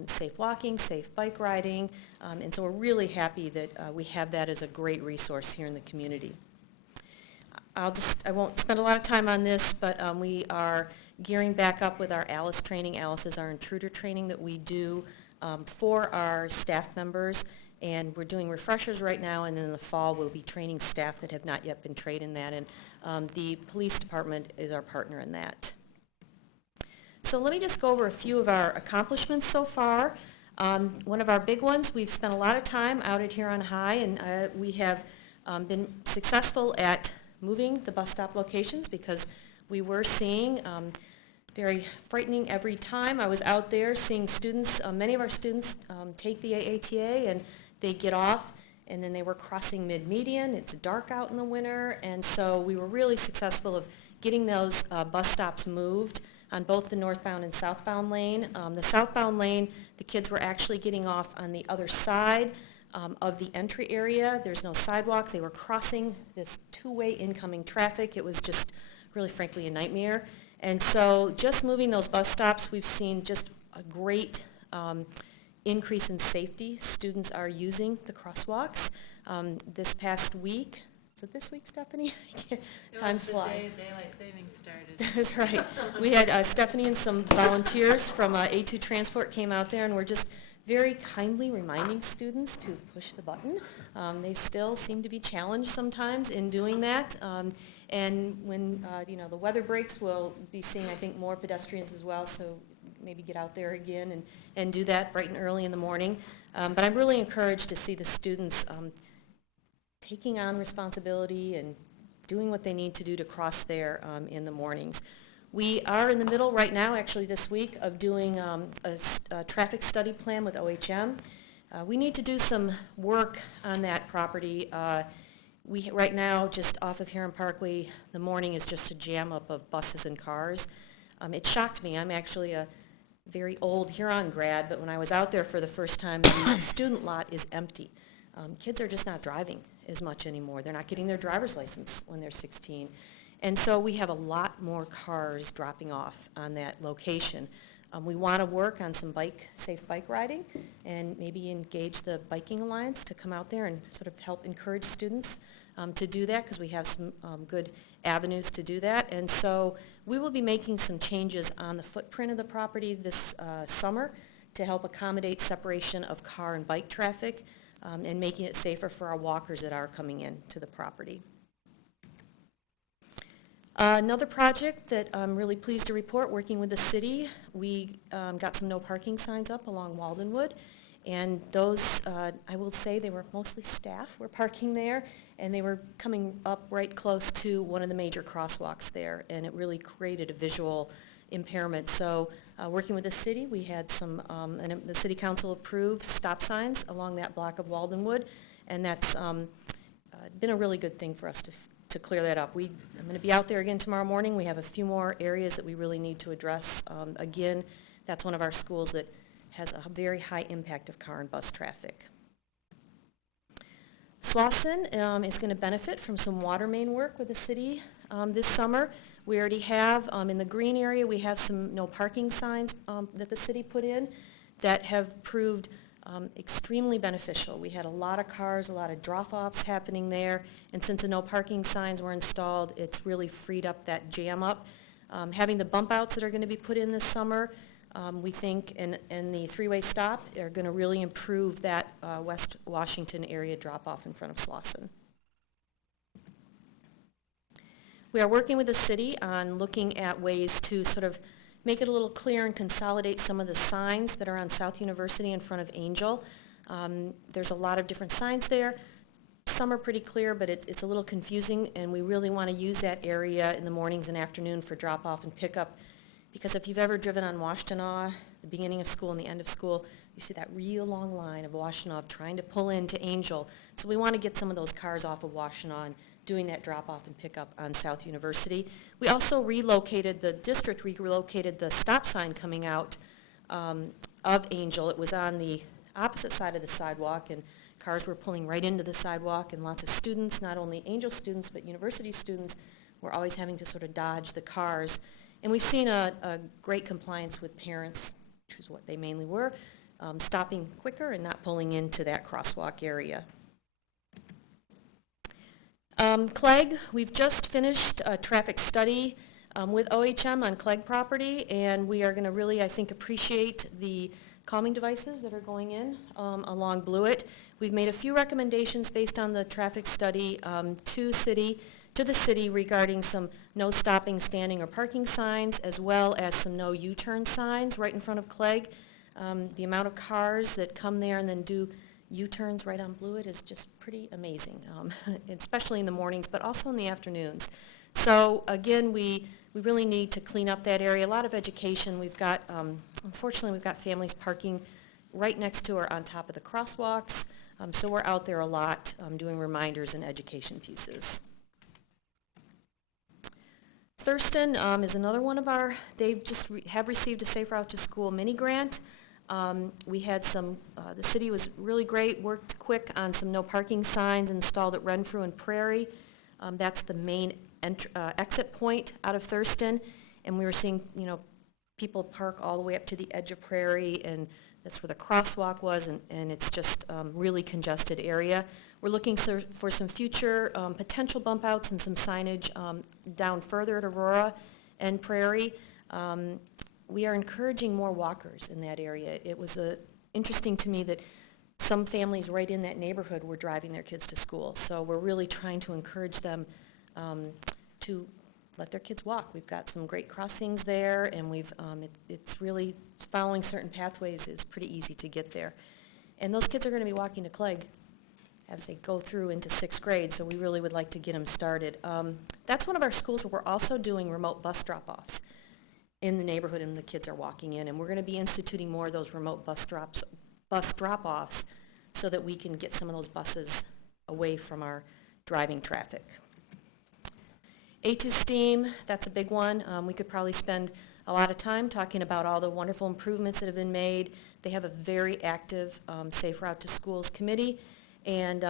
safe walking, safe bike riding, and so we're really happy that we have that as a great resource here in the community. I won't spend a lot of time on this, but we are gearing back up with our ALICE training. ALICE is our intruder training that we do for our staff members, and we're doing refreshers right now, and then in the fall we'll be training staff that have not yet been trained in that, and the police department is our partner in that. So let me just go over a few of our accomplishments so far. One of our big ones, we've spent a lot of time out at Huron High, and we have been successful at moving the bus stop locations because we were seeing very frightening every time. I was out there seeing students, many of our students take the AATA and they get off and then they were crossing mid-median. It's dark out in the winter, and so we were really successful of getting those bus stops moved on both the northbound and southbound lane. The southbound lane, the kids were actually getting off on the other side of the entry area. There's no sidewalk. They were crossing this two-way incoming traffic. It was just really, frankly, a nightmare. And so just moving those bus stops, we've seen just a great increase in safety. Students are using the crosswalks. This past week, is it this week, Stephanie? Time's flying. It was the day daylight savings started. That's right. We had Stephanie and some volunteers from A2 Transport came out there and were just very kindly reminding students to push the button. They still seem to be challenged sometimes in doing that. And when the weather breaks, we'll be seeing, I think, more pedestrians as well, so maybe get out there again and do that bright and early in the morning. But I'm really encouraged to see the students taking on responsibility and doing what they need to do to cross there in the mornings. We are in the middle right now, actually this week, of doing a traffic study plan with OHM. We need to do some work on that property. We right now, just off of Huron Parkway, the morning is just a jam up of buses and cars. It shocked me. I'm actually a very old Huron grad, but when I was out there for the first time, the student lot is empty. Kids are just not driving as much anymore. They're not getting their driver's license when they're 16. And so we have a lot more cars dropping off on that location. We want to work on some safe bike riding and maybe engage the Biking Alliance to come out there and sort of help encourage students to do that, because we have some good avenues to do that. And so we will be making some changes on the footprint of the property this summer to help accommodate separation of car and bike traffic and making it safer for our walkers that are coming in to the property. Another project that I'm really pleased to report, working with the city, we got some no parking signs up along Waldenwood, and those, I will say, they were mostly staff were parking there, and they were coming up right close to one of the major crosswalks there, and it really created a visual impairment. So working with the city, we had some, and the city council approved stop signs along that block of Waldenwood, and that's been a really good thing for us to clear that up. I'm going to be out there again tomorrow morning. We have a few more areas that we really need to address. Again, that's one of our schools that has a very high impact of car and bus traffic. Slauson is going to benefit from some water main work with the city this summer. We already have, in the green area, we have some no parking signs that the city put in that have proved extremely beneficial. We had a lot of cars, a lot of drop-offs happening there, and since the no parking signs were installed, it's really freed up that jam up. Having the bump outs that are going to be put in this summer, we think, and the three-way stop are going to really improve that West Washington area drop-off in front of Slauson. We are working with the city on looking at ways to sort of make it a little clearer and consolidate some of the signs that are on South University in front of Angel. There's a lot of different signs there. Some are pretty clear, but it's a little confusing, and we really want to use that area in the mornings and afternoon for drop-off and pickup, because if you've ever driven on Washtenaw, the beginning of school and the end of school, you see that real long line of Washtenaw trying to pull into Angel. So we want to get some of those cars off of Washtenaw and doing that drop-off and pickup on South University. We also relocated, the district relocated the stop sign coming out of Angel. It was on the opposite side of the sidewalk, and Cars were pulling right into the sidewalk, and lots of students, not only Angel students, but university students, were always having to sort of dodge the cars. And we've seen a great compliance with parents, which is what they mainly were, stopping quicker and not pulling into that crosswalk area. Clegg, we've just finished a traffic study with OHM on Clegg property, and we are going to really, I think, appreciate the calming devices that are going in along Blewett. We've made a few recommendations based on the traffic study to the city regarding some no stopping, standing, or parking signs, as well as some no U-turn signs right in front of Clegg. The amount of cars that come there and then do U-turns right on Blewett is just pretty amazing, especially in the mornings, but also in the afternoons. So again, we really need to clean up that area. A lot of education. We've got, unfortunately, we've got families parking right next to or on top of the crosswalks. So we're out there a lot doing reminders and education pieces. Thurston is another one of our, they've just have received a Safe Route to School mini grant. We had some, the city was really great, worked quick on some no parking signs installed at Renfrew and Prairie. That's the main exit point out of Thurston, and we were seeing, people park all the way up to the edge of Prairie, and that's where the crosswalk was, and it's just really congested area. We're looking for some future potential bump outs and some signage down further at Aurora and Prairie. We are encouraging more walkers in that area. It was interesting to me that some families right in that neighborhood were driving their kids to school. So we're really trying to encourage them to let their kids walk. We've got some great crossings there, and it's really following certain pathways is pretty easy to get there. And those kids are going to be walking to Clegg as they go through into 6th grade, so we really would like to get them started. That's one of our schools where we're also doing remote bus drop-offs in the neighborhood, and the kids are walking in, and we're going to be instituting more of those remote bus drop-offs so that we can get some of those buses away from our driving traffic. A2 STEAM, that's a big one. We could probably spend a lot of time talking about all the wonderful improvements that have been made. They have a very active Safe Route to Schools committee, and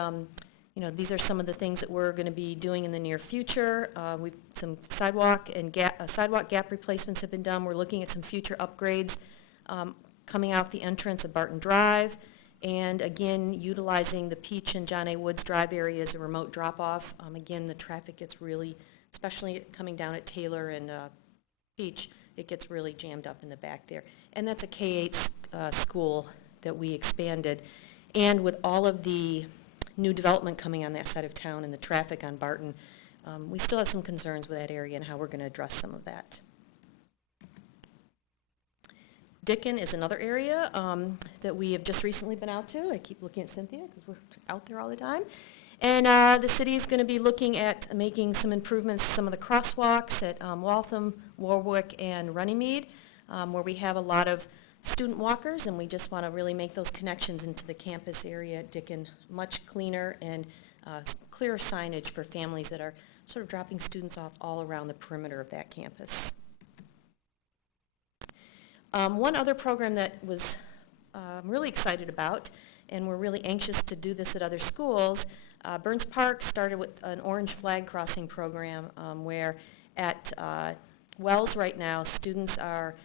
these are some of the things that we're going to be doing in the near future. Some sidewalk gap replacements have been done. We're looking at some future upgrades coming out the entrance of Barton Drive, and again, utilizing the Peach and John A. Woods Drive area as a remote drop-off. Again, the traffic gets really, especially coming down at Taylor and Peach, it gets really jammed up in the back there. And that's a K-8 school that we expanded. And with all of the new development coming on that side of town and the traffic on Barton, we still have some concerns with that area and how we're going to address some of that. Dickin is another area that we have just recently been out to. I keep looking at Cynthia because we're out there all the time. And the city is going to be looking at making some improvements to some of the crosswalks at Waltham, Warwick, and Runnymede, where we have a lot of student walkers, and we just want to really make those connections into the campus area at Dickin much cleaner and clearer signage for families that are sort of dropping students off all around the perimeter of that campus. One other program that was I'm really excited about, and we're really anxious to do this at other schools, Burns Park started with an orange flag crossing program where at Wells right now, students are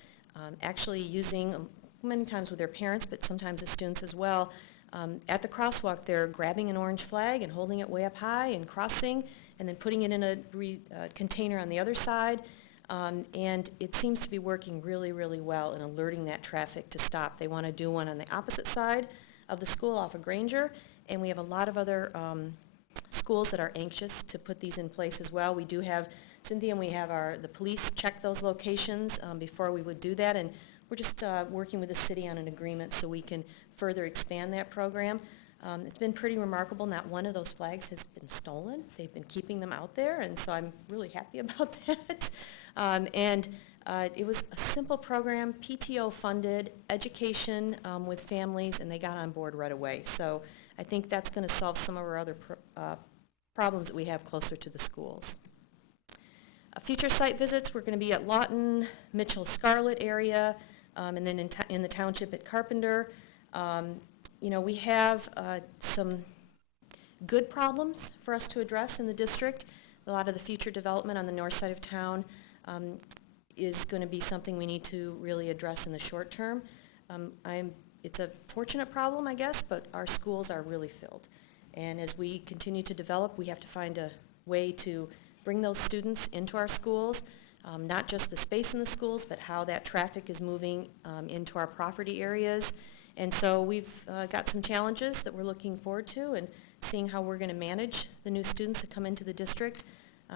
actually using, many times with their parents, but sometimes the students as well, at the crosswalk they're grabbing an orange flag and holding it way up high and crossing and then putting it in a container on the other side. And it seems to be working really, really well in alerting that traffic to stop. They want to do one on the opposite side of the school off of Granger, and we have a lot of other schools that are anxious to put these in place as well. We do have, Cynthia, and we have the police check those locations before we would do that, and we're just working with the city on an agreement so we can further expand that program. It's been pretty remarkable. Not one of those flags has been stolen. They've been keeping them out there, and so I'm really happy about that. It was a simple program, PTO funded, education with families, and they got on board right away. So I think that's going to solve some of our other problems that we have closer to the schools. Future site visits, we're going to be at Lawton, Mitchell-Scarlett area, and then in the township at Carpenter. We have some good problems for us to address in the district. A lot of the future development on the north side of town is going to be something we need to really address in the short term. It's a fortunate problem, I guess, but our schools are really filled. And as we continue to develop, we have to find a way to bring those students into our schools, not just the space in the schools, but how that traffic is moving into our property areas. And so we've got some challenges that we're looking forward to and seeing how we're going to manage the new students that come into the district.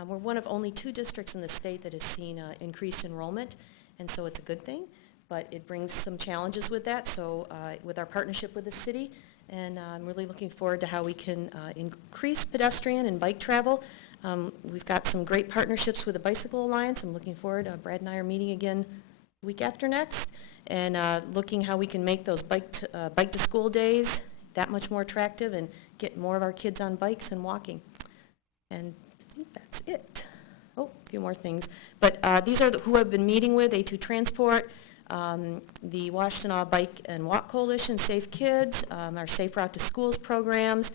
We're one of only 2 districts in the state that has seen increased enrollment, and so it's a good thing, but it brings some challenges with that. So with our partnership with the city, and I'm really looking forward to how we can increase pedestrian and bike travel. We've got some great partnerships with the Bicycle Alliance. I'm looking forward. Brad and I are meeting again week after next, and looking how we can make those bike to school days that much more attractive and get more of our kids on bikes and walking. And I think that's it. Oh, a few more things. But these are who I've been meeting with: A2 Transport, the Washtenaw Bike and Walk Coalition, Safe Kids, our Safe Route to Schools programs,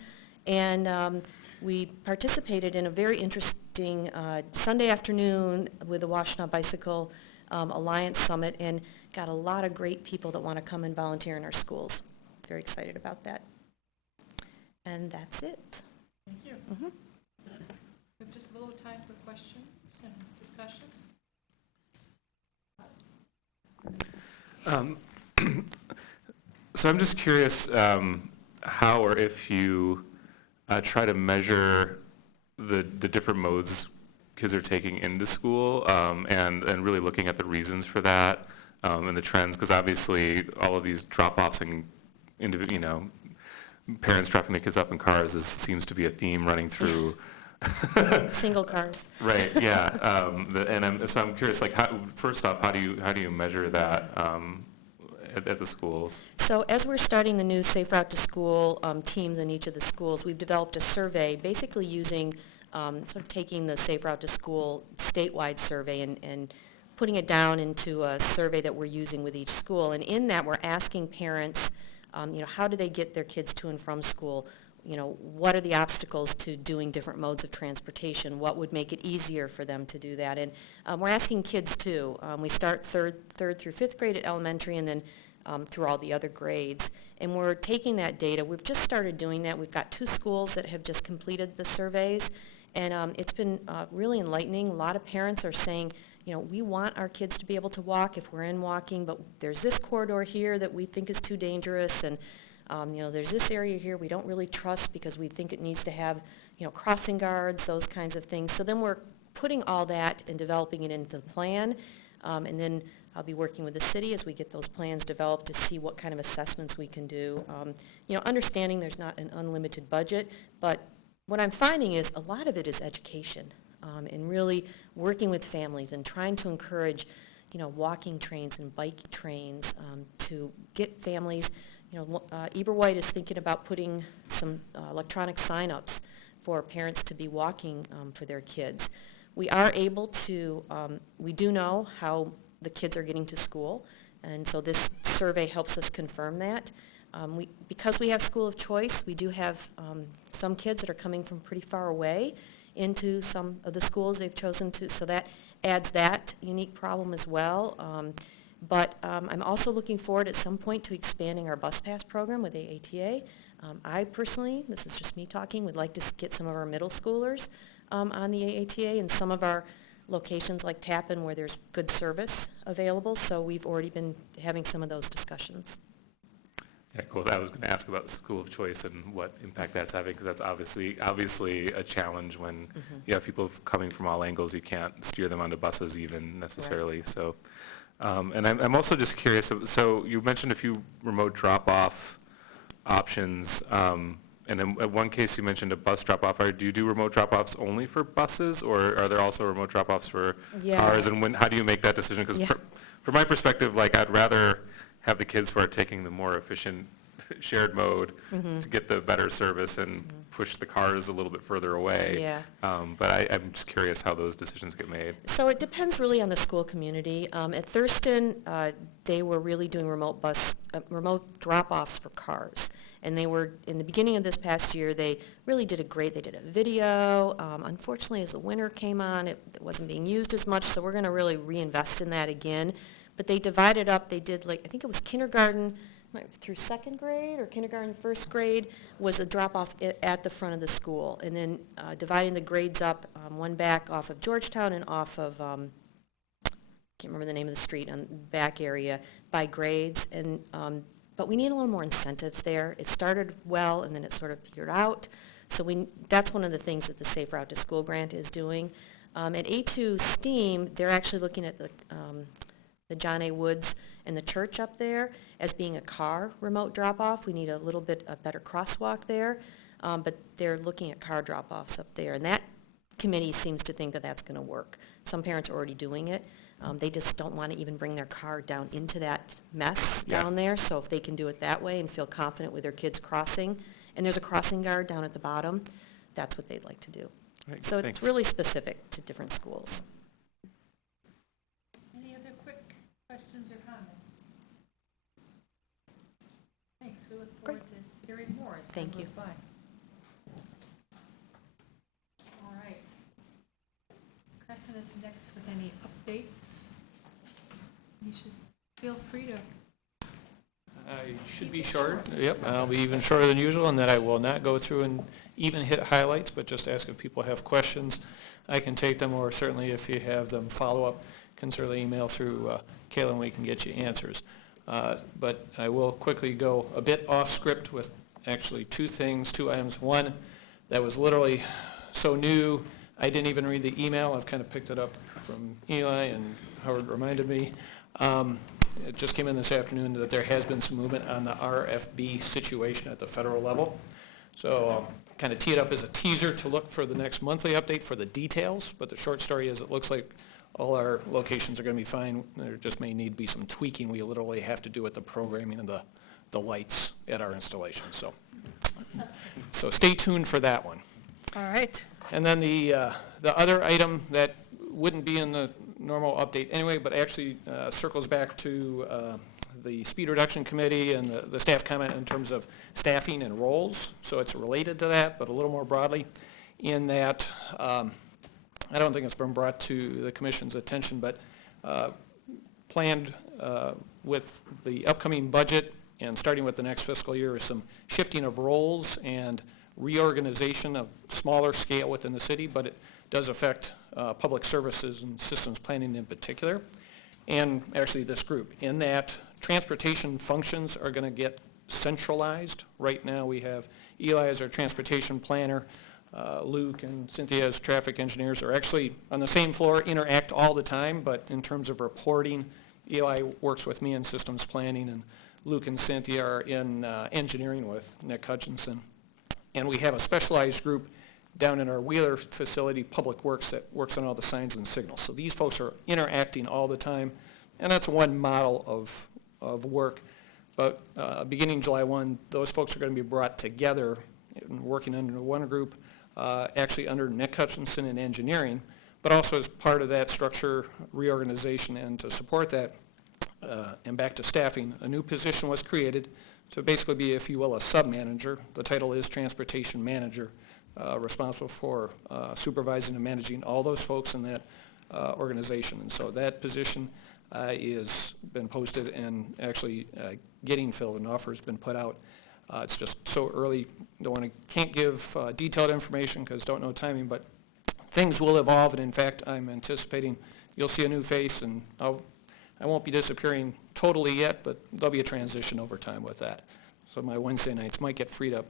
and we participated in a very interesting Sunday afternoon with the Washtenaw Bicycle Alliance Summit, and got a lot of great people that want to come and volunteer in our schools. Very excited about that. And that's it. Thank you. Mm-hmm. We have just a little time for questions and discussion. So I'm just curious how or if you try to measure the different modes kids are taking into school, and really looking at the reasons for that and the trends, because obviously all of these drop-offs and parents dropping their kids off in cars seems to be a theme running through. Single cars. Right. Yeah. So I'm curious, like, first off, how do you measure that at the schools? So as we're starting the new Safe Route to School teams in each of the schools, we've developed a survey, basically using sort of taking the Safe Route to School statewide survey and putting it down into a survey that we're using with each school. And in that, we're asking parents, how do they get their kids to and from school? What are the obstacles to doing different modes of transportation? What would make it easier for them to do that? And we're asking kids too. We start third through 5th grade at elementary, and then through all the other grades. And we're taking that data. We've just started doing that. We've got 2 schools that have just completed the surveys, and it's been really enlightening. A lot of parents are saying, we want our kids to be able to walk if we're in walking, but there's this corridor here that we think is too dangerous, and there's this area here we don't really trust because we think it needs to have, crossing guards, those kinds of things. So then we're putting all that and developing it into the plan, and then I'll be working with the city as we get those plans developed to see what kind of assessments we can do. Understanding there's not an unlimited budget, but what I'm finding is a lot of it is education, and really working with families and trying to encourage, walking trains and bike trains to get families. Eber-White is thinking about putting some electronic sign-ups for parents to be walking for their kids. We are able to, we do know how the kids are getting to school, and so this survey helps us confirm that. Because we have school of choice, we do have some kids that are coming from pretty far away into some of the schools they've chosen to, so that adds that unique problem as well. But I'm also looking forward at some point to expanding our bus pass program with AATA. I personally, this is just me talking, would like to get some of our middle schoolers on the AATA and some of our locations like Tappan where there's good service available. So we've already been having some of those discussions. Yeah, cool. I was going to ask about school of choice and what impact that's having, because that's obviously a challenge when you have people coming from all angles. You can't steer them onto buses even necessarily. Right. So, and I'm also just curious. So you mentioned a few remote drop-off options, and in one case you mentioned a bus drop-off. Do you do remote drop-offs only for buses, or are there also remote drop-offs for cars? And how do you make that decision? Because from my perspective, I'd rather have the kids who are taking the more efficient shared mode to get the better service and push the cars a little bit further away. Yeah. But I'm just curious how those decisions get made. So it depends really on the school community. At Thurston, they were really doing remote drop-offs for cars. And they were, in the beginning of this past year, they really did they did a video. Unfortunately, as the winter came on, it wasn't being used as much, so we're going to really reinvest in that again. But they divided up, they did I think it was kindergarten through second grade or kindergarten, first grade was a drop-off at the front of the school. And then dividing the grades up, one back off of Georgetown and off of, can't remember the name of the street on the back area, by grades. And but we need a little more incentives there. It started well and then it sort of petered out. So that's one of the things that the Safe Route to School grant is doing. At A2 STEAM, they're actually looking at the John A. Woods and the church up there as being a car remote drop-off. We need a little bit a better crosswalk there, but they're looking at car drop-offs up there. And that committee seems to think that that's going to work. Some parents are already doing it. They just don't want to even bring their car down into that mess down there. So if they can do it that way and feel confident with their kids crossing, and there's a crossing guard down at the bottom, that's what they'd like to do. Right, so thanks. It's really specific to different schools. Any other quick questions or comments? Thanks, we look forward to hearing more as time goes by. All right. Crescent is next with any updates. You should feel free to. I should be short. Yep, I'll be even shorter than usual, and that I will not go through and even hit highlights, but just ask if people have questions. I can take them, or certainly if you have them follow up, can certainly email through Kayla and we can get you answers. But I will quickly go a bit off script with actually two items. One that was literally so new, I didn't even read the email. I've kind of picked it up from Eli, and Howard reminded me. It just came in this afternoon that there has been some movement on the RFB situation at the federal level. So I'll kind of tee it up as a teaser to look for the next monthly update for the details, but the short story is it looks like all our locations are going to be fine. There just may need to be some tweaking we literally have to do with the programming of the lights at our installation. So stay tuned for that one. All right. And then the other item that wouldn't be in the normal update anyway, but actually circles back to the Speed Reduction Committee and the staff comment in terms of staffing and roles. So it's related to that, but a little more broadly in that I don't think it's been brought to the Commission's attention, but planned with the upcoming budget and starting with the next fiscal year is some shifting of roles and reorganization of smaller scale within the city, but it does affect public services and systems planning in particular, and actually this group. In that, transportation functions are going to get centralized. Right now we have Eli as our transportation planner, Luke and Cynthia as traffic engineers are actually on the same floor, interact all the time, but in terms of reporting, Eli works with me in systems planning, and Luke and Cynthia are in engineering with Nick Hutchinson. And we have a specialized group down in our Wheeler facility, Public Works, that works on all the signs and signals. So these folks are interacting all the time, and that's one model of work. But beginning July 1, those folks are going to be brought together and working under one group, actually under Nick Hutchinson in engineering, but also as part of that structure reorganization. And to support that, and back to staffing, a new position was created to basically be, if you will, a sub-manager. The title is Transportation Manager, responsible for supervising and managing all those folks in that organization. And so that position is been posted and actually getting filled. An offer has been put out. It's just so early, can't give detailed information because don't know timing, but things will evolve, and in fact, I'm anticipating you'll see a new face, and I won't be disappearing totally yet, but there'll be a transition over time with that. So my Wednesday nights might get freed up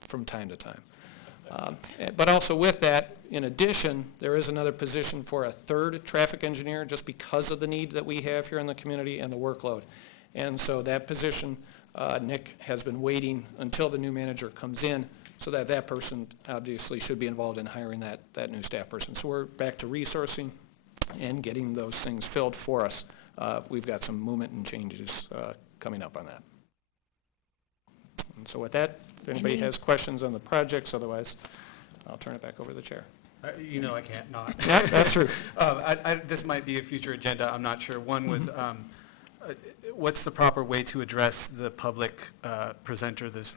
from time to time. But also with that, in addition, there is another position for a third traffic engineer just because of the need that we have here in the community and the workload. And so that position, Nick has been waiting until the new manager comes in so that that person obviously should be involved in hiring that new staff person. So we're back to resourcing and getting those things filled for us. We've got some movement and changes coming up on that. And so with that, if anybody has questions on the projects, otherwise I'll turn it back over to the chair. You know I can't not. Yeah, that's true. This might be a future agenda, I'm not sure. One was, what's the proper way to address the public presenter, this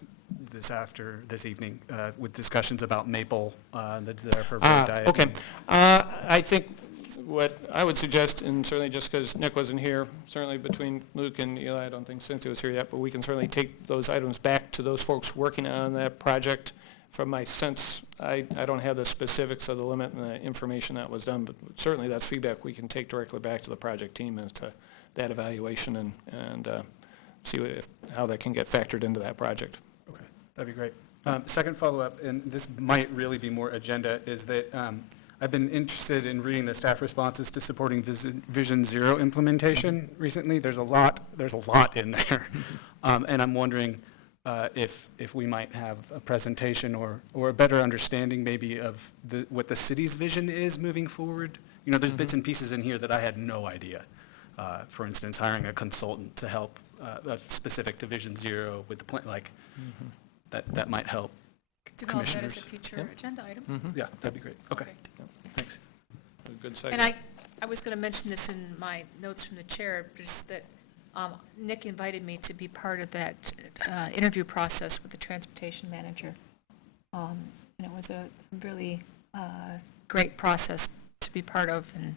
this evening with discussions about Maple, the desire for a road diet. Okay. I think what I would suggest, and certainly just because Nick wasn't here, certainly between Luke and Eli, I don't think Cynthia was here yet, but we can certainly take those items back to those folks working on that project. From my sense, I don't have the specifics of the limit and the information that was done, but certainly that's feedback we can take directly back to the project team as to that evaluation and see how that can get factored into that project. Okay, that'd be great. Second follow-up, and this might really be more agenda, is that I've been interested in reading the staff responses to supporting Vision Zero implementation recently. There's a lot in there, and I'm wondering if we might have a presentation or a better understanding maybe of what the city's vision is moving forward. You know, there's bits and pieces in here that I had no idea. For instance, hiring a consultant to help specific to Vision Zero with the plan, like that might help Develop that commissioners. as a future agenda item. Yeah, that'd be great. Okay, thanks. Good segue. And I was going to mention this in my notes from the chair, just that Nick invited me to be part of that interview process with the transportation manager. And it was a really great process to be part of. And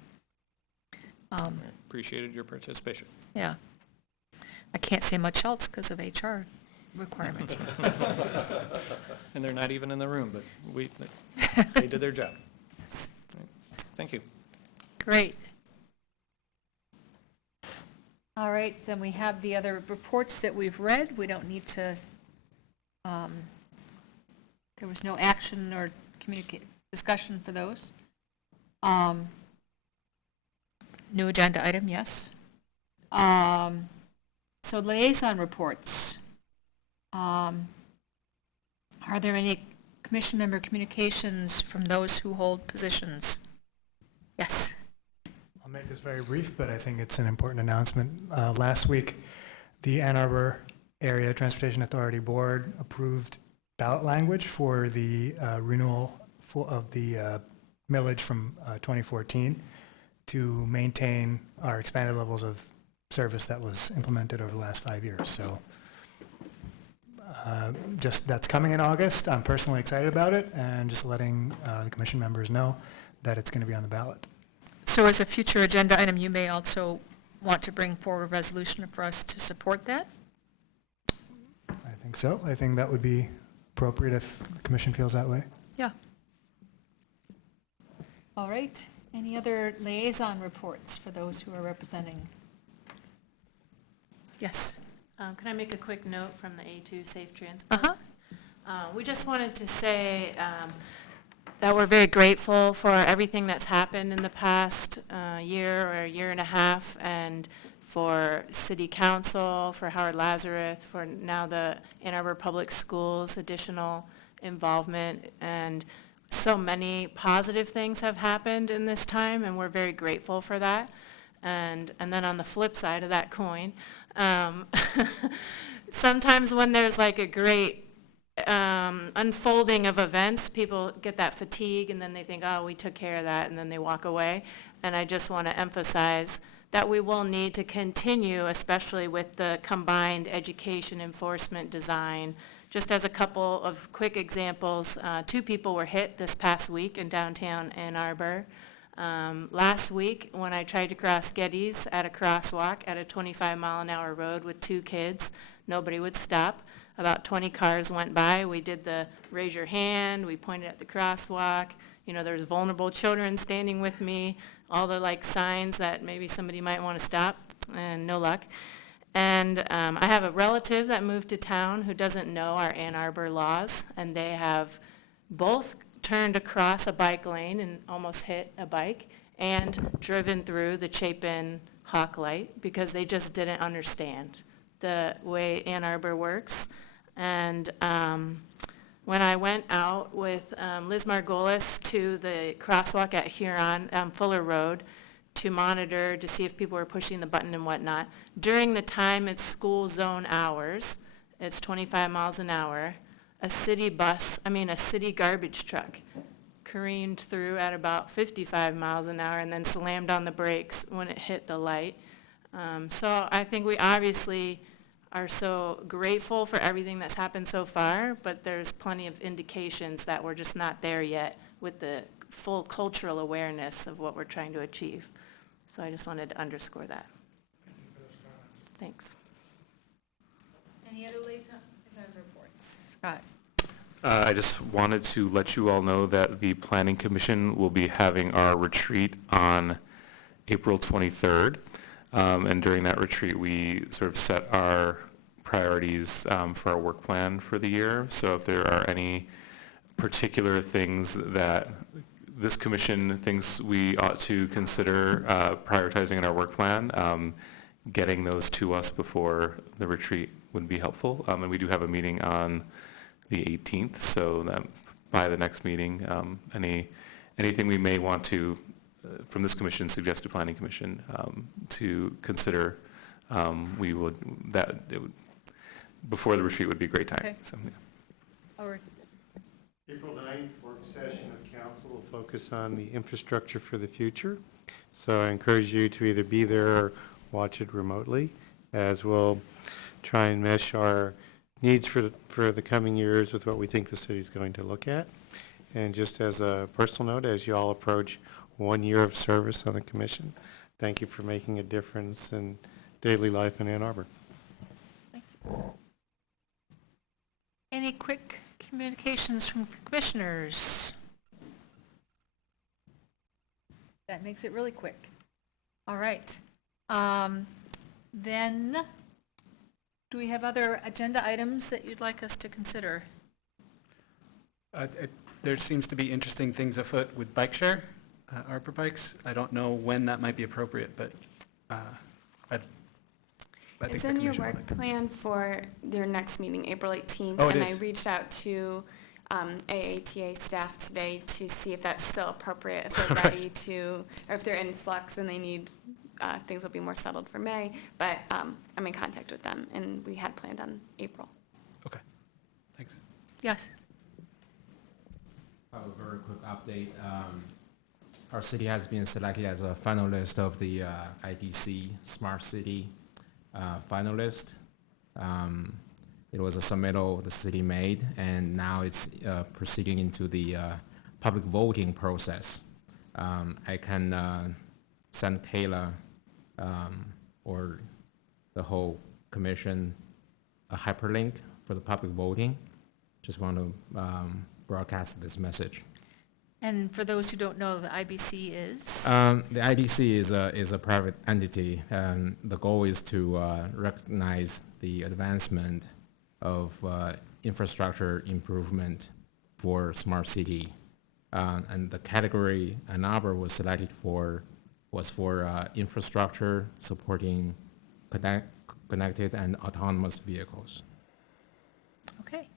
Appreciated your participation. yeah, I can't say much else because of HR requirements. And they're not even in the room, but they did their job. Yes. Thank you. Great. All right, then we have the other reports that we've read. We don't need to, there was no action or discussion for those. New agenda item, yes. So liaison reports. Are there any commission member communications from those who hold positions? Yes. I'll make this very brief, but I think it's an important announcement. Last week, the Ann Arbor Area Transportation Authority Board approved ballot language for the renewal of the millage from 2014 to maintain our expanded levels of service that was implemented over the last 5 years. So just that's coming in August. I'm personally excited about it, and just letting the commission members know that it's going to be on the ballot. So as a future agenda item, you may also want to bring forward a resolution for us to support that? I think so. I think that would be appropriate if the commission feels that way. Yeah. All right. Any other liaison reports for those who are representing? Yes. Can I make a quick note from the A2 Safe Transport? We just wanted to say that we're very grateful for everything that's happened in the past year or year and a half, and for City Council, for Howard Lazarus, for now the Ann Arbor Public Schools' additional involvement, and so many positive things have happened in this time, and we're very grateful for that. And then on the flip side of that coin, sometimes when there's like a great unfolding of events, people get that fatigue, and then they think, oh, we took care of that, and then they walk away. And I just want to emphasize that we will need to continue, especially with the combined education enforcement design. Just as a couple of quick examples, 2 people were hit this past week in downtown Ann Arbor. Last week, when I tried to cross Geddes at a crosswalk at a 25-mile-an-hour road with 2 kids, nobody would stop. About 20 cars went by. We did the raise your hand. We pointed at the crosswalk. You know, there's vulnerable children standing with me, all the like signs that maybe somebody might want to stop, and no luck. And I have a relative that moved to town who doesn't know our Ann Arbor laws, and they have both turned across a bike lane and almost hit a bike, and driven through the Chapin Hawk light because they just didn't understand the way Ann Arbor works. And when I went out with Liz Margolis to the crosswalk at Huron, Fuller Road, to monitor to see if people were pushing the button and whatnot, during the time it's school zone hours, it's 25 miles an hour, a city garbage truck careened through at about 55 miles an hour and then slammed on the brakes when it hit the light. So I think we obviously are so grateful for everything that's happened so far, but there's plenty of indications that we're just not there yet with the full cultural awareness of what we're trying to achieve. So I just wanted to underscore that. Thanks. Any other liaison reports? Scott? I just wanted to let you all know that the Planning Commission will be having our retreat on April 23rd. And during that retreat, we sort of set our priorities for our work plan for the year. So if there are any particular things that this commission thinks we ought to consider prioritizing in our work plan, getting those to us before the retreat would be helpful. And we do have a meeting on the 18th, so that by the next meeting, anything we may want to, from this commission, suggest to Planning Commission to consider, before the retreat would be a great time. Okay. So, yeah. All right. April 9th, work session of council will focus on the infrastructure for the future. So I encourage you to either be there or watch it remotely, as we'll try and mesh our needs for the coming years with what we think the city is going to look at. And just as a personal note, as you all approach 1 year of service on the commission, thank you for making a difference in daily life in Ann Arbor. Thank you. Any quick communications from commissioners? That makes it really quick. All right. Then, do we have other agenda items that you'd like us to consider? There seems to be interesting things afoot with bike share, ARPA bikes. I don't know when that might be appropriate, but I think It's the in your commission would work plan for your next meeting, April 18th. Oh, it and I is. reached out to AATA staff today to see if that's still appropriate, if they're ready to, or if they're in flux and they need, things will be more settled for May. But I'm in contact with them, and we had planned on April. Okay, thanks. Yes. A very quick update. Our city has been selected as a finalist of the IDC Smart City finalist. It was a submittal the city made, and now it's proceeding into the public voting process. I can send Kayla or the whole commission a hyperlink for the public voting. Just want to broadcast this message. And for those who don't know, the IBC is? The IDC is a private entity, and the goal is to recognize the advancement of infrastructure improvement for smart city. And the category Ann Arbor was selected for was for infrastructure supporting connected and autonomous vehicles. Okay.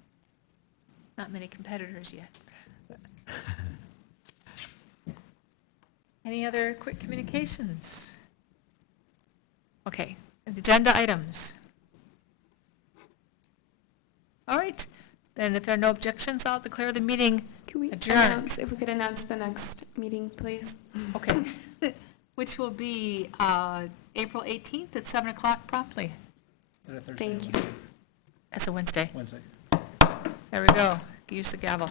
Not many competitors yet. Any other quick communications? Okay, agenda items. All right, then if there are no objections, I'll declare the meeting Can we adjourned. if we could announce the next meeting, please? Okay, which will be April 18th at 7 o'clock promptly. Thank you. That's a Wednesday. Wednesday. There we go. Use the gavel.